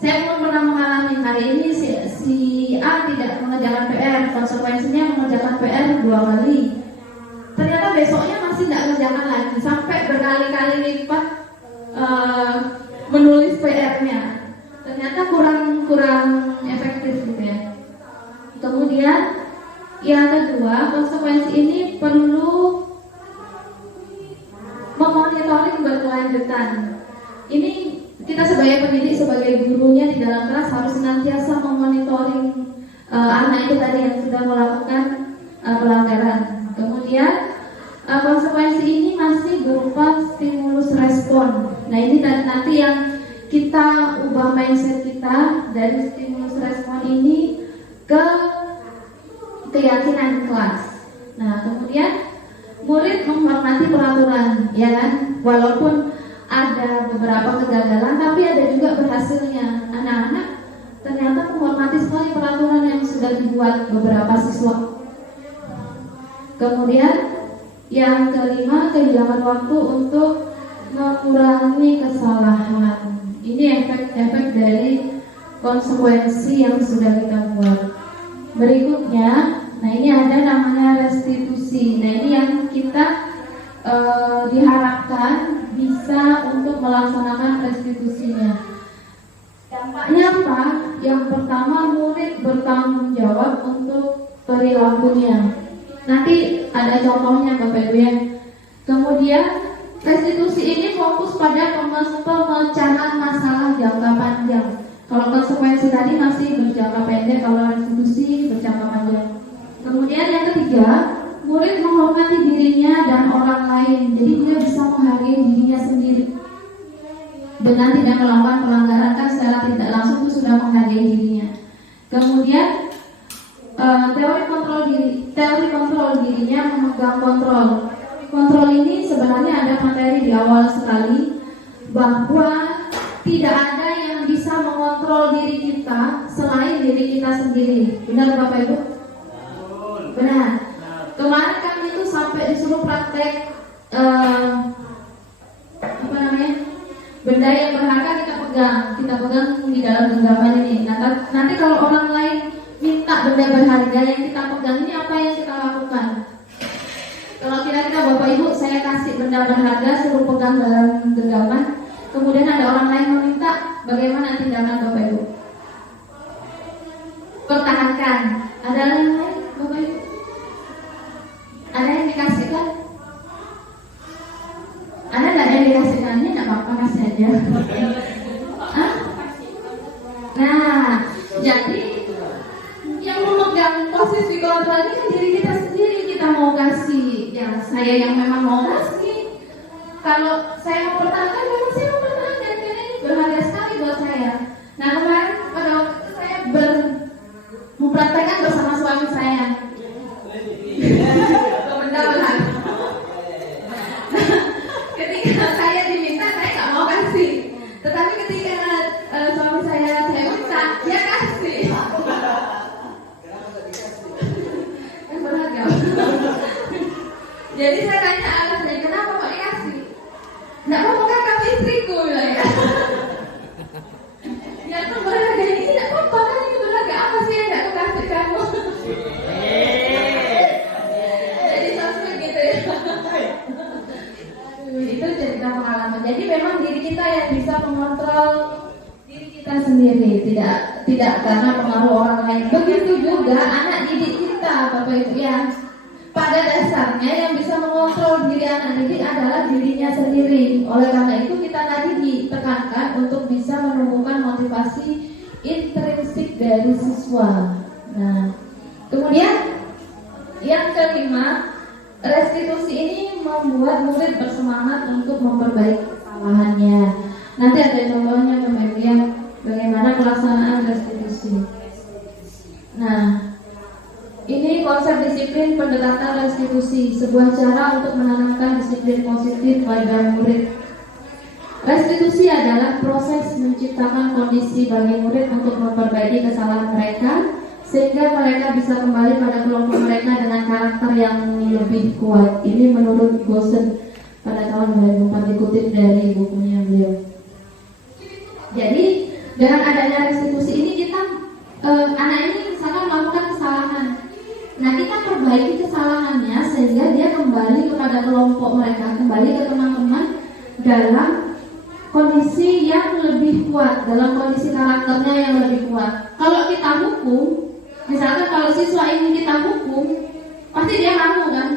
Saya pun pernah mengalami hari ini si A tidak mengerjakan PR, konsekuensinya mengerjakan PR 2 kali. Ternyata besoknya masih tidak mengerjakan lagi, sampai berkali-kali lipat menulis PR-nya. Ternyata kurang efektif gitu ya. Kemudian yang kedua, konsekuensi ini perlu memonitoring berkelanjutan. Ini kita sebagai pendidik, sebagai gurunya di dalam kelas harus senantiasa memonitoring anak itu tadi yang sudah melakukan pelanggaran. Kemudian konsekuensi ini masih berupa stimulus respon. Nah, ini nanti yang kita ubah mindset kita dari stimulus respon ini ke keyakinan kelas. Nah, kemudian murid menghormati peraturan, ya kan? Walaupun ada beberapa kegagalan, tapi ada juga berhasilnya. Anak-anak ternyata menghormati sekali peraturan yang sudah dibuat beberapa siswa. Kemudian yang kelima, kehilangan waktu untuk mengurangi kesalahan. Ini efek-efek dari konsekuensi yang sudah kita buat. Berikutnya, nah ini ada namanya restitusi. Nah, ini yang kita diharapkan bisa untuk melaksanakan restitusinya. Dampaknya apa? Yang pertama, murid bertanggung jawab untuk perilakunya. Nanti ada contohnya Bapak Ibu ya. Kemudian restitusi ini fokus pada pemecahan masalah jangka panjang. Kalau konsekuensi tadi masih berjangka pendek, kalau restitusi berjangka panjang. Kemudian yang ketiga, murid menghormati dirinya dan orang lain. Jadi dia bisa menghargai dirinya sendiri dengan tidak melakukan pelanggaran, kan secara tidak langsung itu sudah menghargai dirinya. Kemudian teori kontrol dirinya memegang kontrol. Kontrol ini sebenarnya ada materi di awal sekali bahwa tidak ada yang bisa mengontrol diri kita selain diri kita sendiri. Benar Bapak Ibu? Benar. Kemarin kami itu sampai disuruh praktek benda yang berharga kita pegang di dalam genggaman ini. Nanti kalau orang lain minta benda berharga yang kita pegang ini, apa yang kita lakukan? Kalau kira-kira Bapak Ibu saya kasih benda berharga suruh pegang dalam genggaman, kemudian ada orang lain meminta, bagaimana tindakan Bapak Ibu? Pertahankan. Ada yang lain Bapak Ibu? posisi kontrol ini kan diri kita sendiri, kita mau kasih, ya saya yang memang mau kasih. Kalau saya mau pertahankan, memang saya mau pertahankan karena ini berharga sekali buat saya. Nah kemarin pada waktu itu saya mempraktekkan bersama suami saya. Kebenaran. Ketika saya diminta, saya nggak mau kasih. Tetapi ketika suami saya minta, dia kasih. Berharga. Jadi saya tanya alasannya, kenapa kok dikasih? Nggak mau kan kamu istriku bilang ya. Ya itu berharga ini tidak apa-apa kan, ini berharga apa sih yang nggak aku kasih kamu? Jadi sosmed gitu ya. Itu cerita pengalaman. Jadi memang diri kita yang bisa mengontrol diri kita sendiri, tidak karena pengaruh orang lain. Begitu juga anak didik kita, Bapak Ibu ya. Pada dasarnya yang bisa mengontrol diri anak didik adalah dirinya sendiri. Oleh karena itu kita tadi ditekankan untuk bisa menumbuhkan motivasi intrinsik dari siswa. Nah, kemudian yang kelima, restitusi ini membuat murid bersemangat untuk memperbaiki kesalahannya. Nanti ada contohnya Bapak Ibu ya, bagaimana pelaksanaan restitusi. Nah, ini konsep disiplin pendekatan restitusi, sebuah cara untuk menanamkan disiplin positif pada murid. Restitusi adalah proses menciptakan kondisi bagi murid untuk memperbaiki kesalahan mereka, sehingga mereka bisa kembali pada kelompok mereka dengan karakter yang lebih kuat. Ini menurut Gosen pada tahun 2004, dikutip dari bukunya beliau. Jadi dengan adanya restitusi ini kita anak ini misalkan melakukan kesalahan. Nah kita perbaiki kesalahannya sehingga dia kembali kepada kelompok mereka, kembali ke teman-teman dalam kondisi yang lebih kuat, dalam kondisi karakternya yang lebih kuat. Kalau kita hukum, misalkan kalau siswa ini kita hukum, pasti dia malu kan?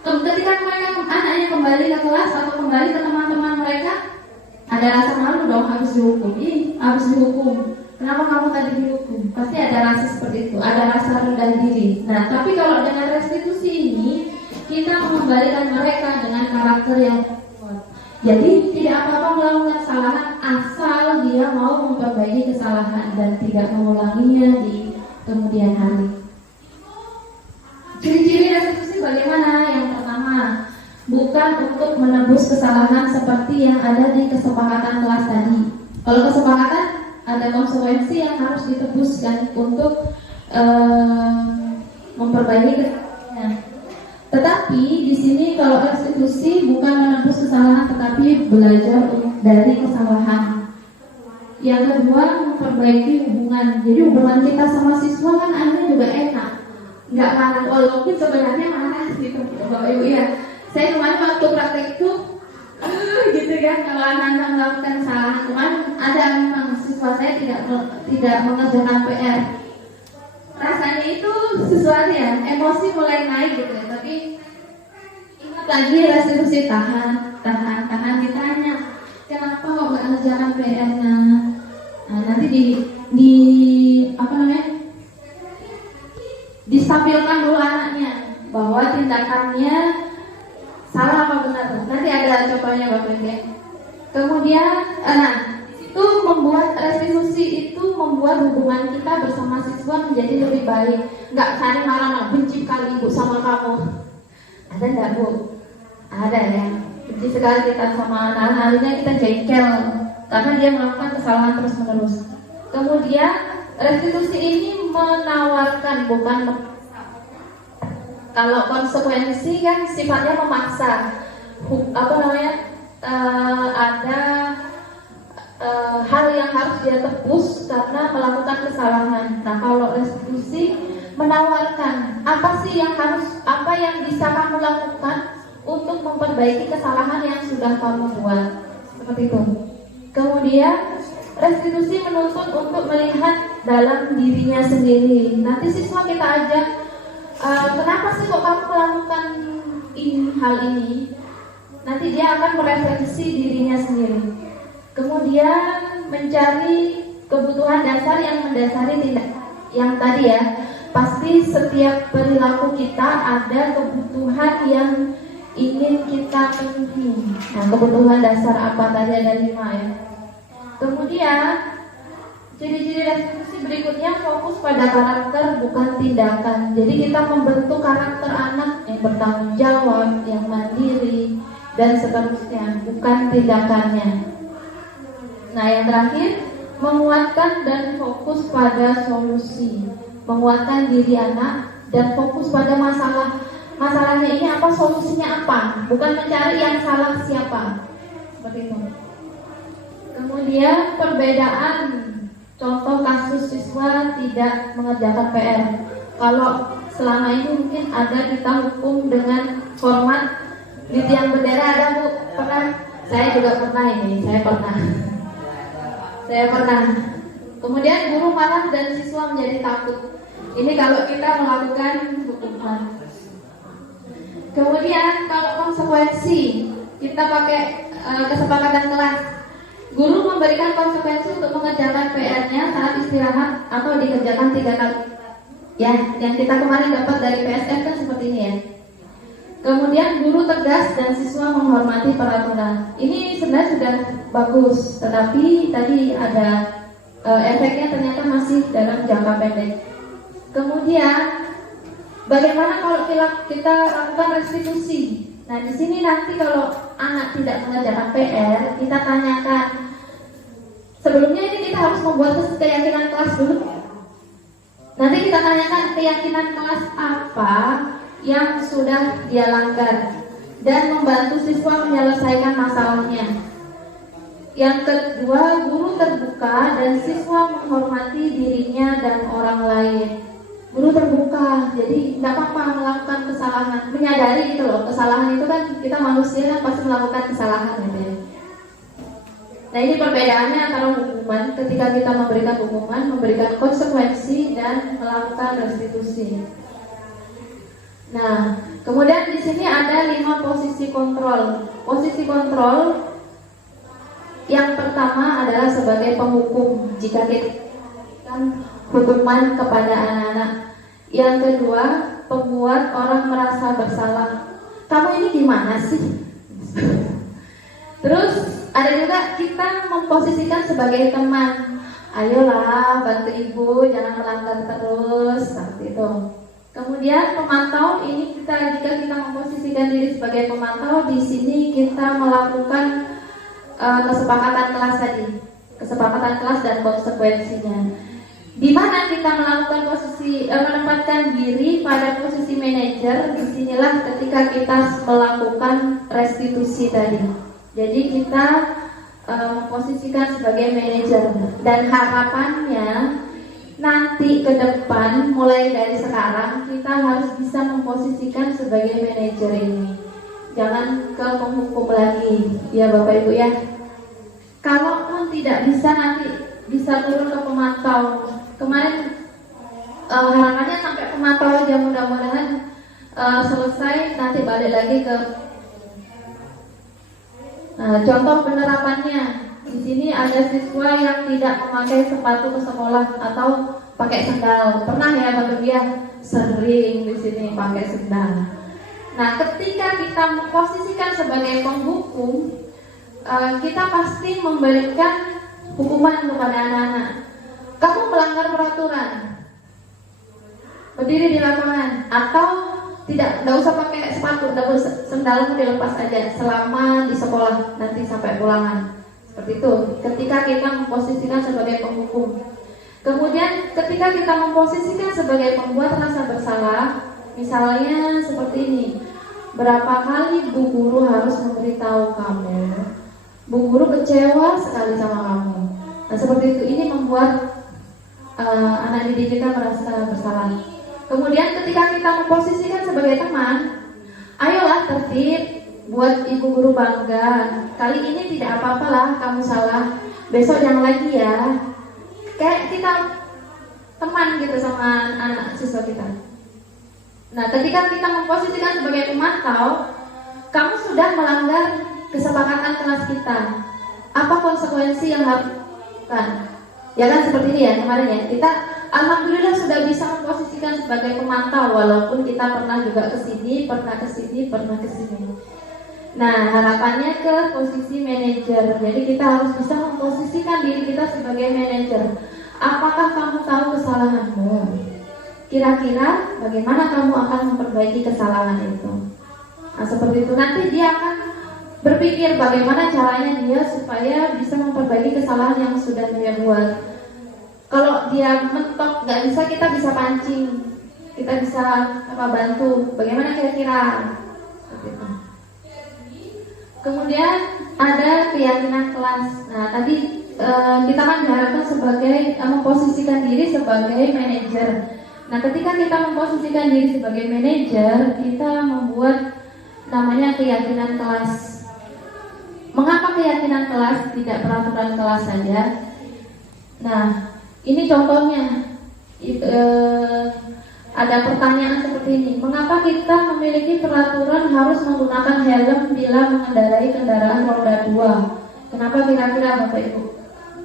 Ketika mereka anaknya kembali ke kelas atau kembali ke teman-teman mereka, ada rasa malu dong, harus dihukum. Harus dihukum. Kenapa kamu tadi dihukum? Pasti ada rasa seperti itu, ada rasa rendah diri. Nah, tapi kalau dengan restitusi ini, kita mengembalikan mereka dengan karakter yang kuat. Jadi tidak apa-apa melakukan kesalahan asal dia mau memperbaiki kesalahan dan tidak mengulanginya di kemudian hari. Ciri-ciri restitusi bagaimana? Yang pertama, bukan untuk menebus kesalahan seperti yang ada di kesepakatan kelas tadi. Kalau kesepakatan ada konsekuensi yang harus ditebuskan untuk memperbaiki kesalahannya. Tetapi di sini kalau restitusi bukan menebus kesalahan, tetapi belajar dari kesalahan. Yang kedua, memperbaiki hubungan. Jadi hubungan kita sama siswa kan akhirnya juga enak, nggak marah, walaupun sebenarnya marah gitu, Bapak Ibu ya. Saya kemarin waktu praktek itu gitu kan, kalau anak-anak melakukan kesalahan, kemarin ada memang siswa saya tidak mengerjakan PR. Rasanya itu sesuatu ya, emosi mulai naik gitu ya. Tapi ingat lagi restitusi, tahan, ditanya kenapa kok nggak mengerjakan PR-nya. Nah, nanti distabilkan dulu anaknya bahwa tindakannya salah apa benar. Nanti ada contohnya Bapak Ibu. Kemudian, itu membuat restitusi itu membuat hubungan kita bersama siswa menjadi lebih baik. Nggak cari marah, benci kali ibu sama kamu. Ada nggak Bu? Ada ya. Benci sekali kita sama anak-anaknya, kita jengkel karena dia melakukan kesalahan terus-menerus. Kemudian restitusi ini menawarkan, bukan memaksa. Kalau konsekuensi kan sifatnya memaksa. Ada hal yang harus dia tebus karena melakukan kesalahan. Nah, kalau restitusi menawarkan apa yang bisa kamu lakukan untuk memperbaiki kesalahan yang sudah kamu buat, seperti itu. Kemudian restitusi menuntut untuk melihat dalam dirinya sendiri. Nanti siswa kita ajak, kenapa sih kok kamu melakukan hal ini? Nanti dia akan merefleksi dirinya sendiri. Kemudian mencari kebutuhan dasar yang mendasari tindakan yang tadi ya. pasti setiap perilaku kita ada kebutuhan yang ingin kita penuhi. Nah, kebutuhan dasar apa tadi ada 5 ya. Kemudian ciri-ciri restitusi berikutnya fokus pada karakter bukan tindakan. Jadi kita membentuk karakter anak yang bertanggung jawab, yang mandiri, dan seterusnya, bukan tindakannya. Nah, yang terakhir, menguatkan dan fokus pada solusi. Menguatkan diri anak dan fokus pada masalah. Masalahnya ini apa, solusinya apa, bukan mencari yang salah siapa. Seperti itu. Kemudian perbedaan contoh kasus siswa tidak mengerjakan PR. Kalau selama ini mungkin ada kita hukum dengan hormat di tiang bendera, ada Bu? Pernah? Saya juga pernah ini, saya pernah. Kemudian guru marah dan siswa menjadi takut. Ini kalau kita melakukan hukuman. Kemudian kalau konsekuensi, kita pakai kesepakatan kelas. Guru memberikan konsekuensi untuk mengerjakan PR-nya saat istirahat atau dikerjakan 3 kali. Ya, yang kita kemarin dapat dari PSF kan seperti ini ya. Kemudian guru tegas dan siswa menghormati peraturan. Ini sebenarnya sudah bagus, tetapi tadi ada efeknya ternyata masih dalam jangka pendek. Kemudian bagaimana kalau kita lakukan restitusi? Nah, di sini nanti kalau anak tidak mengerjakan PR, kita tanyakan. Sebelumnya ini kita harus membuat keyakinan kelas dulu. Nanti kita tanyakan keyakinan kelas apa yang sudah dia langgar dan membantu siswa menyelesaikan masalahnya. Yang kedua, guru terbuka dan siswa menghormati dirinya dan orang lain. Guru terbuka, jadi nggak apa-apa melakukan kesalahan, menyadari gitu loh, kesalahan itu kan kita manusia kan pasti melakukan kesalahan gitu ya. Nah, ini perbedaannya antara hukuman, ketika kita memberikan hukuman, memberikan konsekuensi dan melakukan restitusi. Nah, kemudian di sini ada 5 posisi kontrol. Posisi kontrol yang pertama adalah sebagai penghukum jika kita hukuman kepada anak-anak. Yang kedua, pembuat orang merasa bersalah. Kamu ini gimana sih? Terus ada juga kita memposisikan sebagai teman. Ayolah bantu ibu, jangan melanggar terus, seperti itu. Kemudian pemantau, ini jika kita memposisikan diri sebagai pemantau, di sini kita melakukan kesepakatan kelas tadi, kesepakatan kelas dan konsekuensinya. Di mana kita melakukan menempatkan diri pada posisi manajer, disinilah ketika kita melakukan restitusi tadi. Jadi kita memposisikan sebagai manajer dan harapannya nanti ke depan mulai dari sekarang kita harus bisa memposisikan sebagai manajer ini. Jangan ke penghukum lagi, ya Bapak Ibu ya. Kalaupun tidak bisa nanti bisa turun ke pemantau. Kemarin harapannya sampai pemantau aja, mudah-mudahan selesai nanti balik lagi ke contoh penerapannya. Di sini ada siswa yang tidak memakai sepatu ke sekolah atau pakai sendal. Pernah ya Bapak Ibu? Sering di sini pakai sendal. Nah, ketika kita memposisikan sebagai penghukum, kita pasti memberikan hukuman kepada anak-anak. Kamu melanggar peraturan, berdiri di lapangan, atau tidak usah pakai sepatu, sendalmu dilepas aja selama di sekolah nanti sampai pulangan. Seperti itu. Ketika kita memposisikan sebagai penghukum. Kemudian ketika kita memposisikan sebagai pembuat rasa bersalah, misalnya seperti ini. Berapa kali Bu Guru harus memberitahu kamu? Bu Guru kecewa sekali sama kamu. Nah, seperti itu, ini membuat anak didik kita merasa bersalah. Kemudian ketika kita memposisikan sebagai teman, ayolah tertib, buat ibu guru bangga. Kali ini tidak apa-apalah kamu salah, besok jangan lagi ya. Kayak kita teman gitu sama anak siswa kita. Nah, ketika kita memposisikan sebagai pemantau, kamu sudah melanggar kesepakatan kelas kita. Apa konsekuensi yang harus dilakukan? Ya kan seperti ini ya kemarin ya. Kita alhamdulillah sudah bisa memposisikan sebagai pemantau, walaupun kita pernah juga ke sini, pernah ke sini, pernah ke sini. Nah, harapannya ke posisi manajer. Jadi kita harus bisa memposisikan diri kita sebagai manajer. Apakah kamu tahu kesalahanmu? Kira-kira bagaimana kamu akan memperbaiki kesalahan itu? Nah, seperti itu nanti dia akan berpikir bagaimana caranya dia supaya bisa memperbaiki kesalahan yang sudah dia buat. Kalau dia mentok nggak bisa, kita bisa pancing, kita bisa bantu. Bagaimana kira-kira? Kemudian ada keyakinan kelas. Nah, tadi kita kan diharapkan sebagai memposisikan diri sebagai manajer. Nah, ketika kita memposisikan diri sebagai manajer, kita membuat namanya keyakinan kelas. Mengapa keyakinan kelas, tidak peraturan kelas saja? Nah, ini contohnya. Ada pertanyaan seperti ini. Mengapa kita memiliki peraturan harus menggunakan helm bila mengendarai kendaraan roda 2? Kenapa kira-kira Bapak Ibu?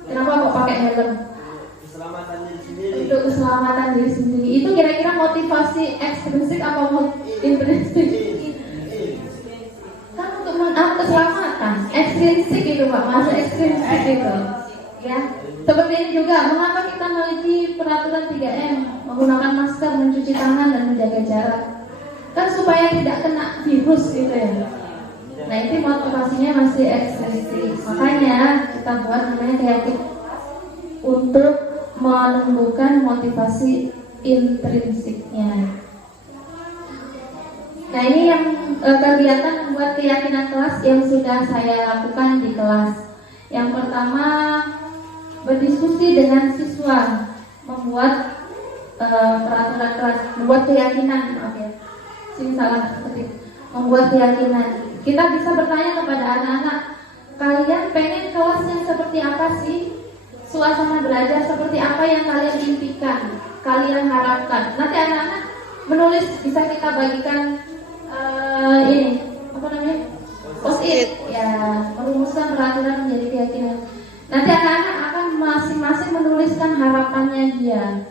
Kenapa kok pakai helm? Keselamatan diri sendiri. Untuk keselamatan diri sendiri. Itu kira-kira motivasi ekstrinsik atau intrinsik? Kan untuk keselamatan. Ekstrinsik itu Pak, masa ekstrinsik itu. Ya. Seperti ini juga, mengapa kita memiliki peraturan 3M, menggunakan masker, mencuci tangan, dan menjaga jarak? Kan supaya tidak kena virus gitu ya. Nah, itu motivasinya masih ekstrinsik. Makanya kita buat namanya keyakinan untuk menumbuhkan motivasi intrinsiknya. Nah, ini yang kegiatan membuat keyakinan kelas yang sudah saya lakukan di kelas. Yang pertama, berdiskusi dengan siswa, membuat peraturan kelas, membuat keyakinan, membuat keyakinan. Kita bisa bertanya kepada anak-anak, kalian pengen kelas yang seperti apa sih? Suasana belajar seperti apa yang kalian impikan, kalian harapkan? Nanti anak-anak menulis, bisa kita bagikan post-it, ya, merumuskan peraturan menjadi keyakinan. Nanti anak-anak akan masing-masing menuliskan harapannya dia.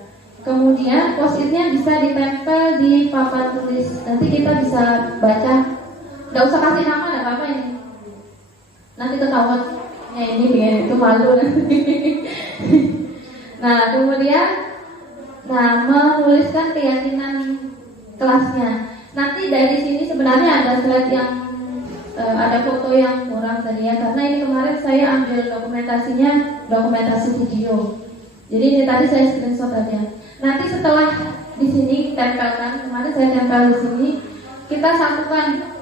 Kemudian post-itnya bisa ditempel di papan tulis. Nanti kita bisa baca. Gak usah kasih nama, gak apa-apa ini. Nanti ketahuan. Ya ini biar itu malu nanti. Nah, kemudian menuliskan keyakinan kelasnya. Nanti dari sini sebenarnya ada slide yang ada foto yang kurang tadi ya, karena ini kemarin saya ambil dokumentasi video. Jadi ini tadi saya screenshot aja. Nanti setelah di sini tempelkan, kemarin saya tempel di sini, kita satukan.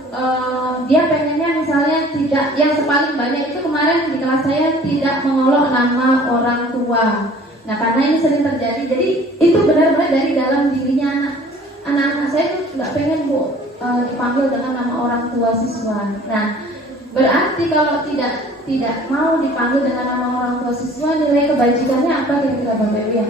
Dia pengennya misalnya tidak, yang paling banyak itu kemarin di kelas saya tidak mengolok nama orang tua. Nah, karena ini sering terjadi, jadi itu benar-benar dari dalam dirinya anak-anak saya itu nggak pengen dipanggil dengan nama orang tua siswa. Nah, berarti kalau tidak mau dipanggil dengan nama orang tua siswa, nilai kebajikannya apa kira-kira Bapak Ibu ya?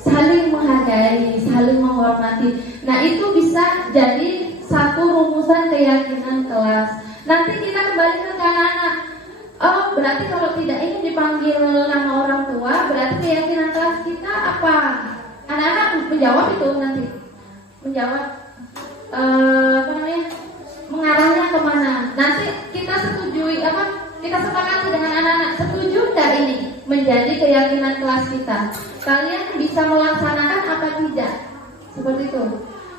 Saling menghargai, saling menghormati. Nah, itu bisa jadi satu rumusan keyakinan kelas. Nanti kita kembalikan ke anak-anak. Oh, berarti kalau tidak ingin dipanggil nama orang tua, berarti keyakinan kelas kita apa? Anak-anak menjawab itu nanti. Menjawab mengarahnya kemana? Nanti kita setujui kita sepakati dengan anak-anak, setuju nggak ini menjadi keyakinan kelas kita? Kalian bisa melaksanakan apa tidak? Seperti itu.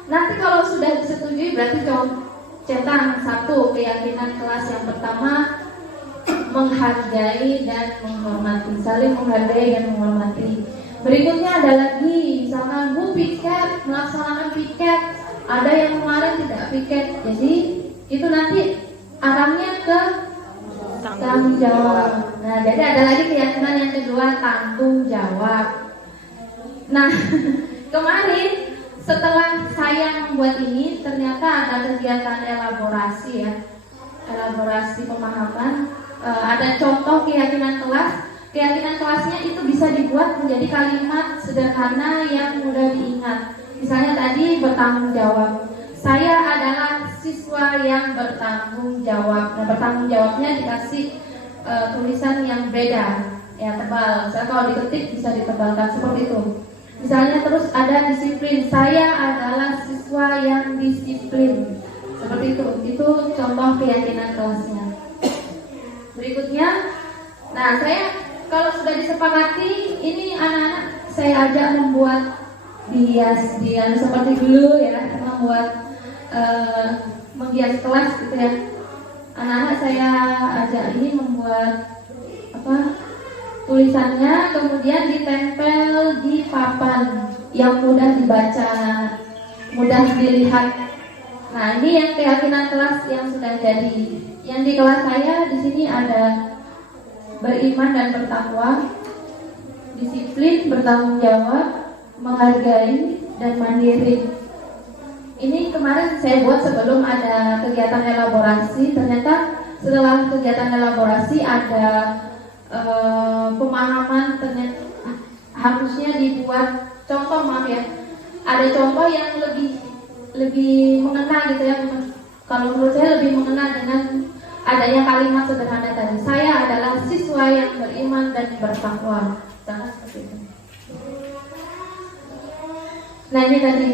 Nanti kalau sudah disetujui, berarti cetak satu keyakinan kelas yang pertama, menghargai dan menghormati, saling menghargai dan menghormati. Berikutnya ada lagi, misalkan Bu piket, melaksanakan piket, ada yang kemarin tidak piket, jadi itu nanti arahnya ke tanggung jawab. Nah, jadi ada lagi keyakinan yang kedua, tanggung jawab. Nah, kemarin setelah saya membuat ini, ternyata ada kegiatan elaborasi ya, elaborasi pemahaman. Ada contoh keyakinan kelas. Keyakinan kelasnya itu bisa dibuat menjadi kalimat sederhana yang mudah diingat. Misalnya tadi bertanggung jawab. Saya adalah siswa yang bertanggung jawab. Nah, bertanggung jawabnya dikasih tulisan yang beda. ya tebal. Misalnya kalau diketik bisa ditebalkan seperti itu. Misalnya terus ada disiplin. Saya adalah siswa yang disiplin. Seperti itu. Itu contoh keyakinan kelasnya. Berikutnya, nah saya kalau sudah disepakati, ini anak-anak saya ajak membuat bias seperti dulu ya, membuat menghias kelas gitu ya. Anak-anak saya ajak ini membuat tulisannya, kemudian ditempel di papan yang mudah dibaca, mudah dilihat. Nah, ini yang keyakinan kelas yang sudah jadi. Yang di kelas saya di sini ada beriman dan bertakwa, disiplin, bertanggung jawab, menghargai, dan mandiri. Ini kemarin saya buat sebelum ada kegiatan elaborasi. Ternyata setelah kegiatan elaborasi ada pemahaman, ternyata harusnya dibuat contoh, maaf ya, ada contoh yang lebih mengena gitu ya. Kalau menurut saya lebih mengena dengan adanya kalimat sederhana tadi. Saya adalah siswa yang beriman dan bertakwa. Jangan seperti itu. Nah, ini tadi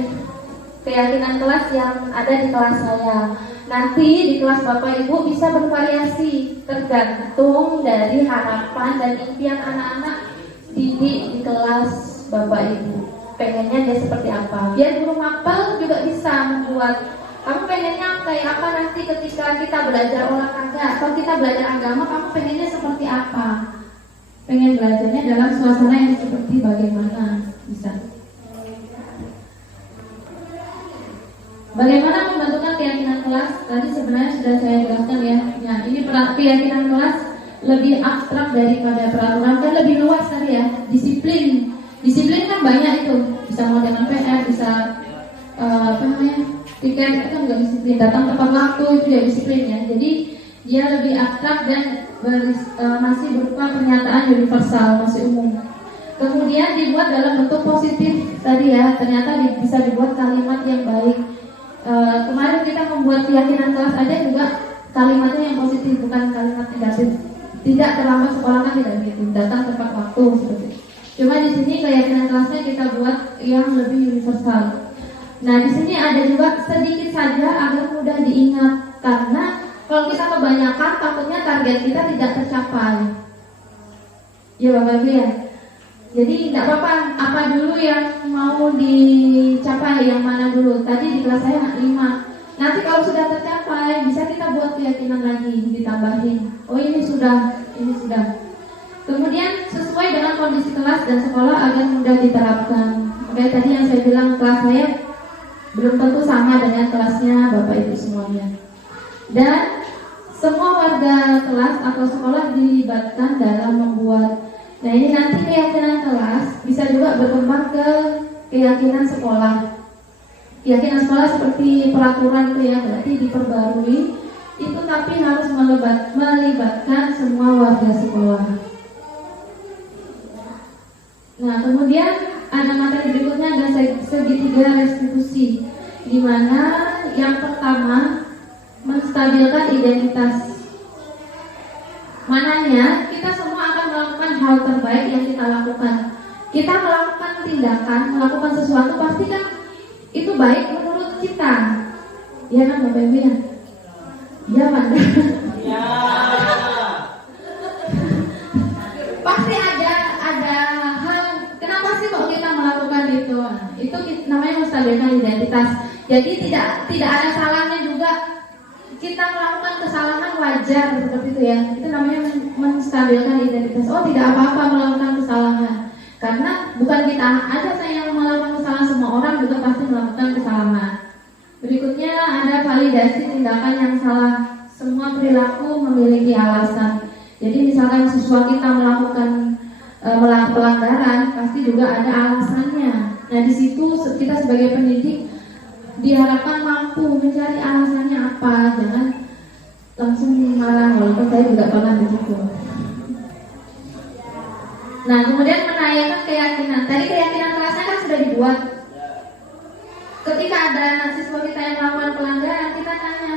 keyakinan kelas yang ada di kelas saya. Nanti di kelas Bapak Ibu bisa bervariasi tergantung dari harapan dan impian anak-anak didik di kelas Bapak Ibu. Pengennya dia seperti apa? Biar guru mapel juga bisa membuat. Kamu pengennya kayak apa nanti ketika kita belajar olahraga atau kita belajar agama? Kamu pengennya seperti apa? Pengen belajarnya dalam suasana yang seperti bagaimana? Bisa. Bagaimana membentukkan keyakinan kelas? Tadi sebenarnya sudah saya jelaskan ya. Nah, ini keyakinan kelas lebih abstrak daripada peraturan, kan lebih luas tadi ya. Disiplin kan banyak itu. Bisa mau dengan PR, bisa tiket itu kan juga disiplin, datang tepat waktu itu juga disiplin ya. Jadi dia lebih abstrak dan masih berupa pernyataan universal, masih umum. Kemudian dibuat dalam bentuk positif tadi ya, ternyata bisa dibuat kalimat yang baik. Kemarin kita membuat keyakinan kelas ada juga kalimatnya yang positif, bukan kalimat negatif. Tidak terlambat sekolah kan tidak begitu, datang tepat waktu seperti itu. Cuma di sini keyakinan kelasnya kita buat yang lebih universal. Nah, di sini ada juga sedikit saja agar mudah diingat, karena kalau kita kebanyakan takutnya target kita tidak tercapai. Ya Bapak Ibu ya. Jadi tidak apa-apa, apa dulu yang mau dicapai, yang mana dulu. Tadi di kelas saya 5. Nanti kalau sudah tercapai, bisa kita buat keyakinan lagi, ditambahin. Oh ini sudah. Kemudian sesuai dengan kondisi kelas dan sekolah agar mudah diterapkan. Oke, tadi yang saya bilang kelas saya belum tentu sama dengan kelasnya Bapak Ibu semuanya. Dan semua warga kelas atau sekolah dilibatkan dalam membuat. Nah, ini nanti keyakinan kelas bisa juga berkembang ke keyakinan sekolah. Keyakinan sekolah seperti peraturan itu ya, berarti diperbarui. Itu tapi harus melibatkan semua warga sekolah. Nah, kemudian ada materi berikutnya, ada segitiga restitusi, di mana yang pertama menstabilkan identitas. Mananya kita semua akan melakukan hal terbaik yang kita lakukan. Kita melakukan tindakan, melakukan sesuatu pasti kan itu baik menurut kita. Ya kan Bapak Ibu ya? Ya Pak. Ya. Pasti ada hal. Kenapa sih kok kita melakukan itu? Itu namanya menstabilkan identitas. Jadi tidak ada salahnya juga kita melakukan kesalahan, wajar seperti itu ya. Itu namanya menstabilkan identitas. Oh, tidak apa-apa melakukan kesalahan. Karena bukan kita aja yang melakukan kesalahan, semua orang juga pasti melakukan kesalahan. Berikutnya ada validasi tindakan yang salah. Semua perilaku memiliki alasan. Jadi misalkan siswa kita melakukan pelanggaran, pasti juga ada alasannya. Nah, di situ kita sebagai pendidik diharapkan mampu mencari alasannya apa. Jangan langsung marah, walaupun saya juga pernah begitu. Nah, kemudian menaikkan keyakinan. Tadi keyakinan kelasnya kan sudah dibuat. Ketika ada siswa kita yang melakukan pelanggaran, kita tanya,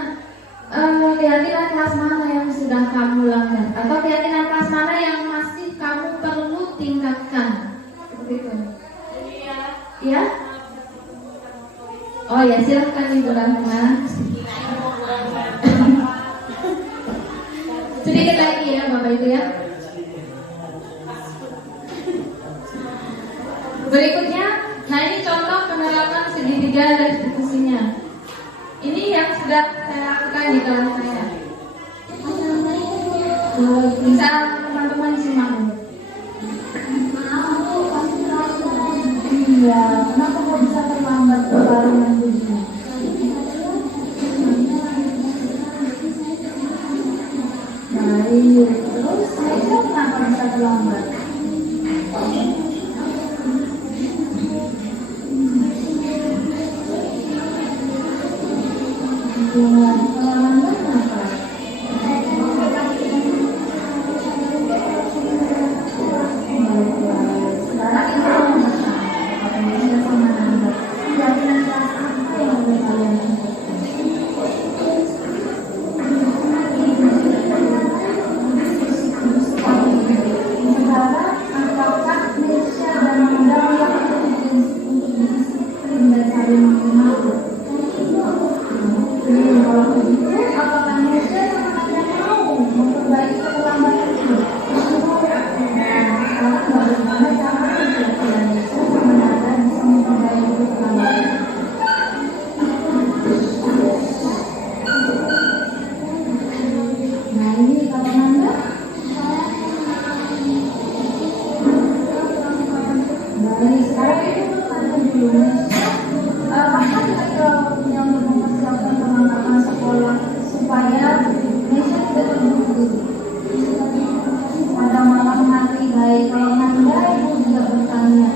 keyakinan kelas mana yang sudah kamu langgar? Atau keyakinan kelas mana yang masih kamu perlu tingkatkan. Seperti itu. Ya? Oh ya, silahkan Ibu Rahma. Sedikit lagi ya Bapak Ibu ya. Berikutnya, nah ini contoh penerapan segitiga restitusinya. Ini yang sudah saya lakukan di kelas saya. Bisa teman-teman simak dulu. Iya, kenapa kok bisa terlambat baru nantinya? Baik, terus saya kenapa bisa terlambat? Iya, terlambat kenapa? Sekarang itu katanya sama Nanda. Keyakinan kelas apa yang udah kalian lakukan? Sekarang apakah Nesya dan Nanda yang untuk disiplin dan saling mengenal? Kalau begitu, apakah Nesya sama Nanda mau memperbaiki keterlambatan itu? Sekarang bagaimana caranya kira-kira Nesya sama Nanda bisa memperbaiki keterlambatan? Nah ini kalau Nanda, dari sekarang itu Nanda dulu Nesya, apa kira-kira yang mempersiapkan perlengkapan sekolah supaya Nesya tidak terburu-buru pada malam hari? Baik, kalau Nanda Ibu juga bertanya,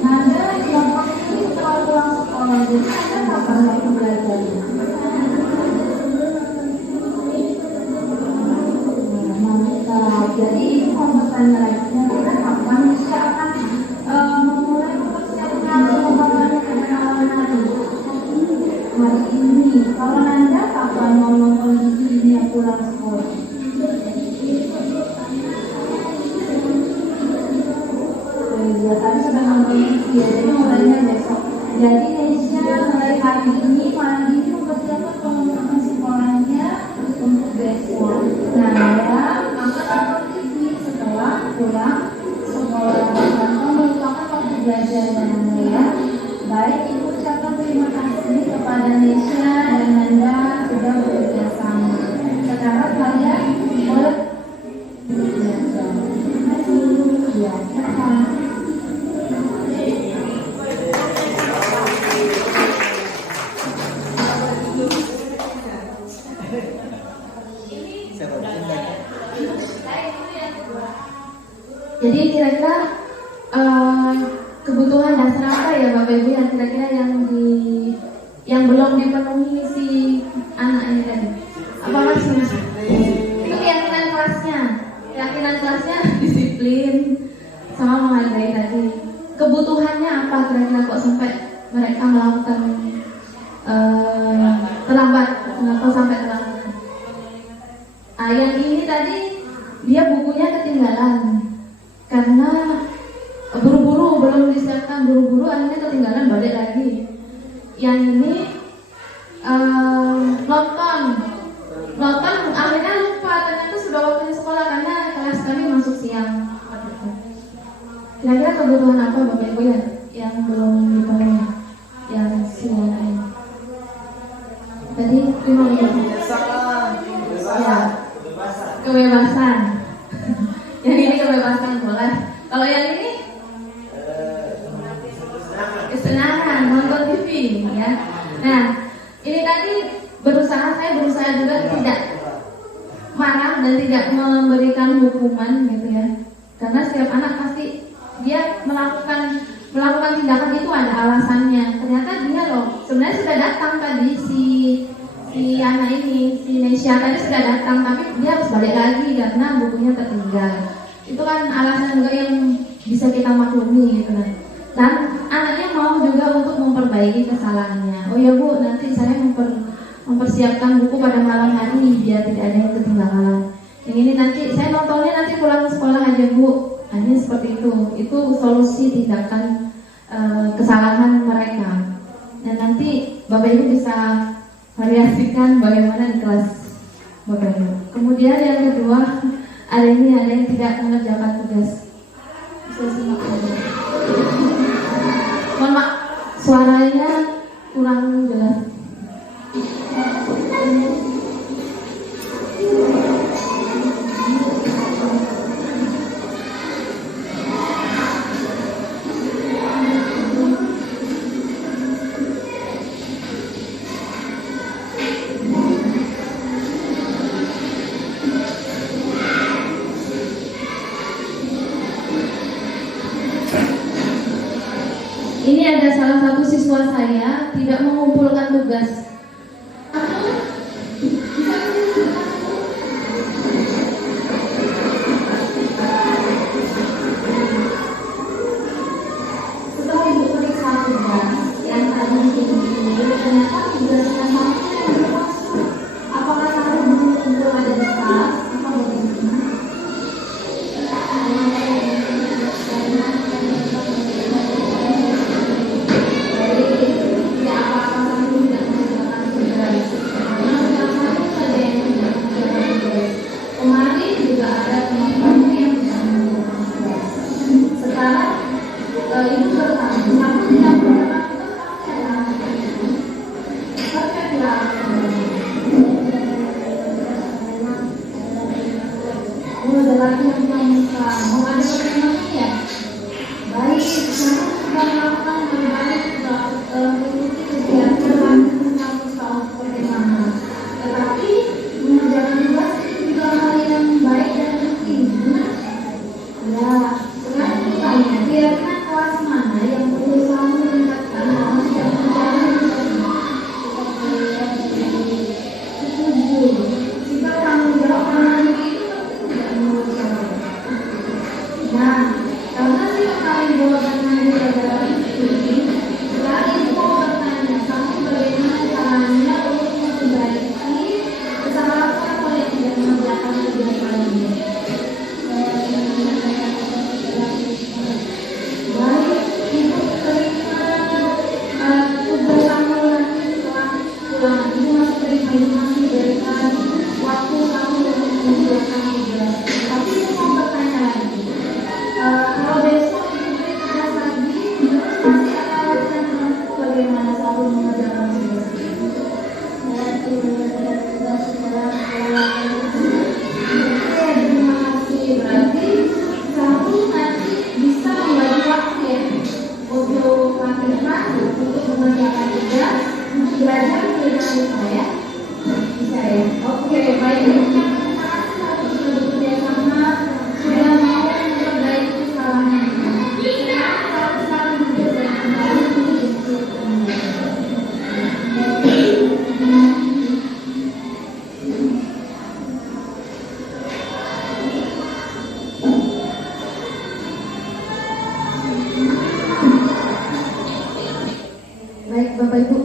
Nanda yang pasti kalau pulang sekolah jadi Nanda kapan lagi belajar? Mantap. Jadi Ibu mau bertanya lagi, kira-kira kapan Nesya akan memulai mempersiapkan pengembangannya pada malam hari? Hari ini. Kalau Nanda kapan mau nonton TV-nya pulang sekolah? Ya tadi sudah nonton TV ya, jadi mulainya besok. Jadi Nesya mulai hari ini mandi mempersiapkan pengembangan sekolahnya untuk besok. Nah ya, maka nonton TV setelah pulang sekolah dan melupakan waktu belajar Nanda ya. Baik, Ibu ucapkan terima kasih kepada Nesya dan Nanda sudah bekerja sama. Sekarang kalian boleh belajar. Ya, jadi kira-kira kebutuhan dasar apa ya Bapak Ibu yang kira-kira yang belum dipenuhi si anak ini tadi? Apa mas? Itu keyakinan kelasnya disiplin sama menghargai tadi. Kebutuhannya apa kira-kira kok sampai mereka melakukan terlambat atau sampai terlambat? Yang ini tadi dia bukunya ketinggalan karena buru-buru, belum disiapkan, buru-buru akhirnya ketinggalan, balik lagi. Yang ini nonton akhirnya lupa, ternyata sudah waktunya sekolah karena kelas kami masuk siang. Kira-kira kebutuhan apa Bapak Ibu ya yang belum dipenuhi yang siang ini? Tadi terima kasih. Ya, kebebasan. Yang ini kebebasan kelas. Kalau yang ini kesenangan nonton TV ya. Nah, ini tadi saya berusaha juga tidak marah dan tidak memberikan hukuman gitu ya. Karena setiap anak pasti dia melakukan tindakan itu ada alasannya. Ternyata dia loh sebenarnya sudah datang tadi si anak ini, si Nesya tadi sudah datang, tapi dia harus balik lagi karena bukunya tertinggal. Itu kan alasan juga yang bisa kita maklumi gitu kan. Dan anaknya mau juga untuk memperbaiki kesalahannya. Oh ya Bu, nanti saya mempersiapkan buku pada malam hari biar tidak ada yang ketinggalan. Yang ini nanti saya nontonnya nanti pulang ke sekolah aja Bu. Hanya seperti itu solusi tindakan kesalahan mereka. Dan nanti Bapak Ibu bisa variasikan bagaimana di kelas Bapak Ibu. Kemudian yang kedua, ada yang tidak mengerjakan tugas. Bisa simak dulu. Mohon maaf, suaranya kurang jelas. Ini ada salah satu siswa saya tidak mengumpulkan tugas. Setelah ibu periksa tugas yang tadi ini, ternyata tugasnya sama. Apakah saya belum kumpul ada di kelas atau bagaimana? Kemarin juga ada teman-teman yang tidak mengumpulkan tugas. Sekarang ibu bertanya, aku tidak mengumpulkan ada lagi yang bisa mau ada pertanyaan ya? Baik, saya sudah melakukan berbagai mengikuti kegiatan kampus tahun bagaimana. Tetapi mengerjakan tugas itu juga hal yang baik dan penting, benar? Ya, sekarang bertanya, kira-kira kelas mana yang berusaha meningkatkan kelas dan menjalani setuju. Jika tanggung jawab anak itu penting tidak menurut saya. Nah, karena sih kali jawabannya adalah ini, sekarang ibu mau bertanya, kamu bagaimana caranya untuk memperbaiki kesalahan apa yang tidak mengerjakan tugas lainnya? Baik, ibu terima tugas kamu nanti setelah pulang. Ibu masih terima, ibu masih berikan waktu kamu untuk mengerjakan tugas. Tapi ibu mau bertanya lagi. Kalau besok ibu beri tugas lagi, terus pasti akan latihan denganku bagaimana selalu mengerjakan tugas. Oke, terima kasih. Berarti kamu nanti bisa membagi waktu ya untuk latihan, untuk mengerjakan tugas, untuk belajar dengan saya. Bisa ya? Oke, baik. Terima kasih satu sudah bekerja sama, sudah mau memperbaiki kesalahan. Kalau kesalahan juga saya kembali untuk baik Bapak Ibu,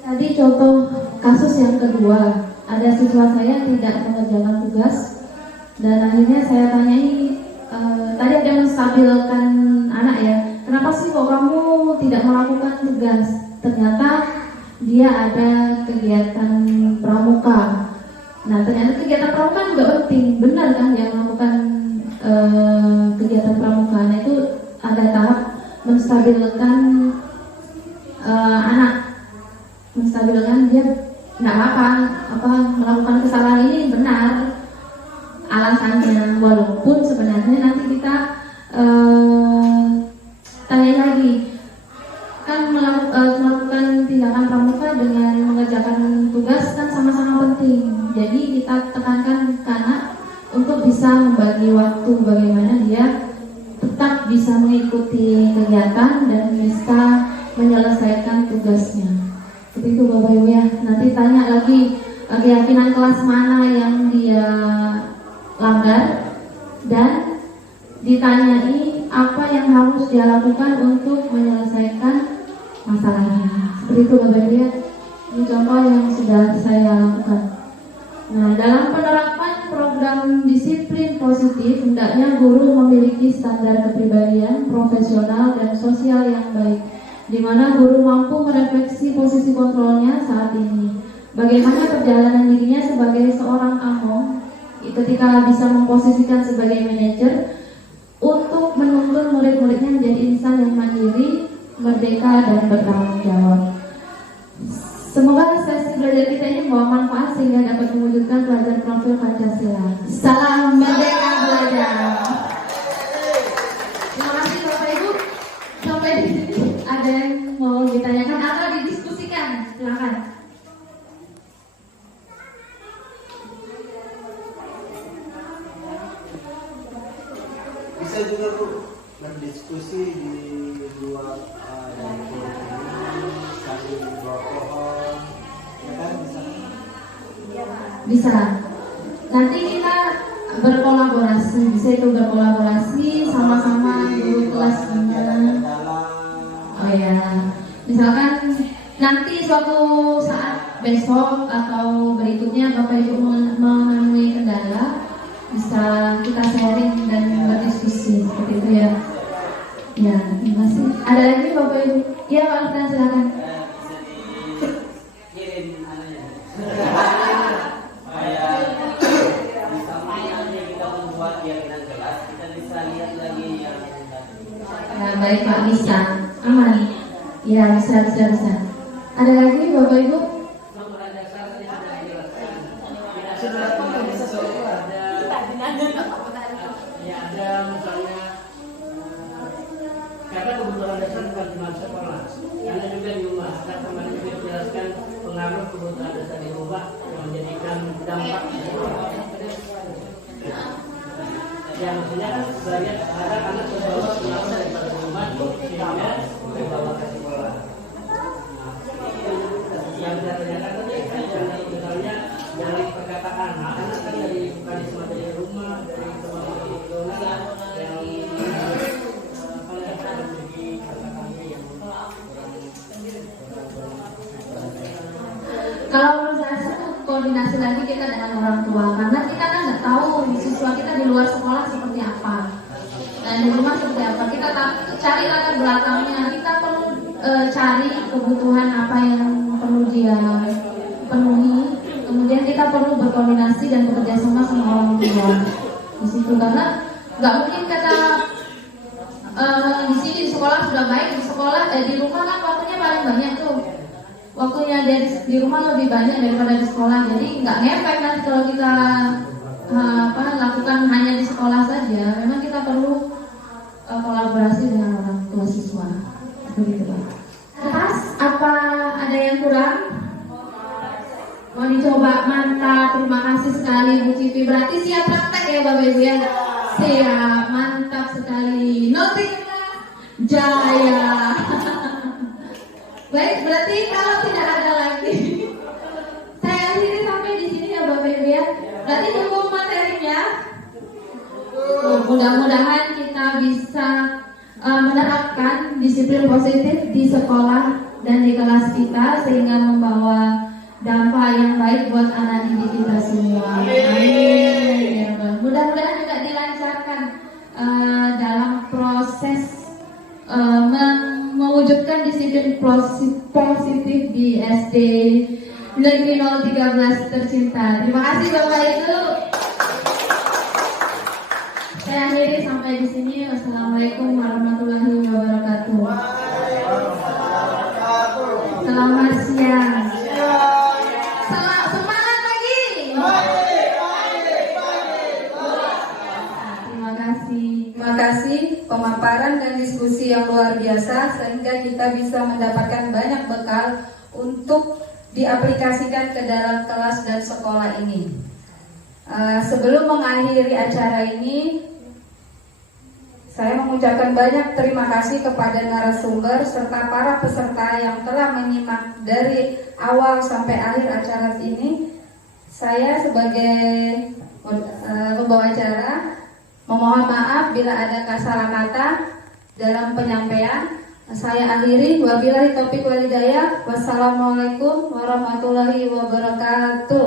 tadi contoh kasus yang kedua, ada siswa saya tidak mengerjakan tugas dan akhirnya saya tanyai, tadi ada menstabilkan anak ya, kenapa sih kok kamu tidak melakukan tugas? Ternyata dia ada kegiatan pramuka. Nah ternyata kegiatan pramuka juga penting, benar kan dia melakukan kegiatan pramuka. Nah itu ada tahap menstabilkan anak, menstabilkan dia nggak apa melakukan kesalahan ini benar alasannya, walaupun sebenarnya nanti kita tanya lagi kan melakukan tindakan pramuka dengan mengerjakan tugas kan sama-sama penting. Jadi kita tekankan ke anak untuk bisa membagi waktu bagaimana dia tetap bisa mengikuti kegiatan dan bisa menyelesaikan tugasnya. Seperti itu Bapak Ibu ya. Nanti tanya lagi keyakinan kelas mana yang dia langgar dan ditanyai apa yang harus dia lakukan untuk menyelesaikan masalahnya. Seperti itu Bapak Ibu ya. Ini contoh yang sudah saya lakukan. Nah, dalam penerapan program disiplin positif, hendaknya guru memiliki standar kepribadian, profesional, dan sosial yang baik, di mana guru mampu merefleksi posisi kontrolnya saat ini. Bagaimana perjalanan dirinya sebagai seorang among ketika bisa memposisikan sebagai manajer untuk menuntun murid-muridnya menjadi insan yang mandiri, merdeka, dan bertanggung jawab. Semoga sesi belajar kita ini membawa manfaat sehingga dapat mewujudkan pelajaran profil Pancasila. Salam merdeka belajar. Terima kasih Bapak Ibu. Sampai di sini ada yang mau ditanyakan atau didiskusikan? Silakan. Bisa juga Bu berdiskusi di luar dari forum ini, sambil di bawah pohon, ya kan bisa. Bisa. Nanti kita berkolaborasi, bisa itu berkolaborasi sama-sama guru kelasnya. Oh ya, misalkan nanti suatu saat besok atau berikutnya Bapak Ibu menemui kendala, bisa kita sharing dan berdiskusi seperti itu ya. Ya, terima kasih. Ada lagi Bapak Ibu? Iya Pak Alfred, silakan. Bisa dikirim anunya. Misalnya kita membuat kegiatan kelas, kita bisa lihat lagi yang Ya, baik Pak, bisa. Aman. Ya, bisa. Ada lagi Bapak Ibu? nomor dasar ini sudah dijelaskan. Ya ada misalnya karena kebutuhan dasar bukan cuma sekolah, ada juga di rumah. Karena kemarin juga dijelaskan pengaruh kebutuhan dasar di rumah yang menjadikan dampak di sekolah. Ya maksudnya kan banyak ada anak terbawa pengaruh daripada rumah sehingga terbawa ke sekolah. Yang saya tanyakan tadi jangan misalnya dari perkataan anak kan bukan cuma dari rumah, dari teman lingkungan yang memiliki kata-kata yang Kalau menurut saya itu koordinasi lagi kita dengan orang tua, karena kita kan nggak tahu siswa kita di luar sekolah seperti apa, dan di rumah seperti apa. Kita cari latar belakangnya, kita perlu cari kebutuhan apa yang perlu dia penuhi. Kemudian kita perlu berkoordinasi dan bekerja sama orang tua di situ, karena nggak mungkin kata di sini di sekolah sudah baik, di sekolah di rumah kan waktunya paling banyak tuh. Waktunya di rumah lebih banyak daripada di sekolah, jadi nggak ngefek nanti kalau kita lakukan hanya di sekolah saja. Memang kita perlu kolaborasi dengan orang tua siswa, begitu Pak. Terus apa ada yang kurang? Mau dicoba? Mantap, terima kasih sekali Bu Cipi. Berarti siap praktek ya Bapak Ibu ya? Siap, mantap sekali. Notik jaya. Baik, berarti kalau tidak ada lagi, saya akhiri sampai di sini ya Bapak Ibu ya. Berarti tunggu materinya. Mudah-mudahan kita bisa menerapkan disiplin positif di sekolah dan di kelas kita sehingga membawa dampak yang baik buat anak didik kita semua. Amin. Ya, mudah-mudahan juga dilancarkan dalam proses mewujudkan disiplin positif di SD Negeri 013 tercinta. Terima kasih Bapak Ibu. Saya akhiri sampai di sini. Wassalamualaikum warahmatullahi wabarakatuh. Selamat siang. Semangat pagi. Terima kasih pemaparan dan diskusi yang luar biasa sehingga kita bisa mendapatkan banyak bekal untuk diaplikasikan ke dalam kelas dan sekolah ini. Sebelum mengakhiri acara ini, saya mengucapkan banyak terima kasih kepada narasumber serta para peserta yang telah menyimak dari awal sampai akhir acara ini. Saya sebagai pembawa acara memohon maaf bila ada salah kata dalam penyampaian. Saya akhiri, wabillahi taufiq wal hidayah. Wassalamualaikum warahmatullahi wabarakatuh.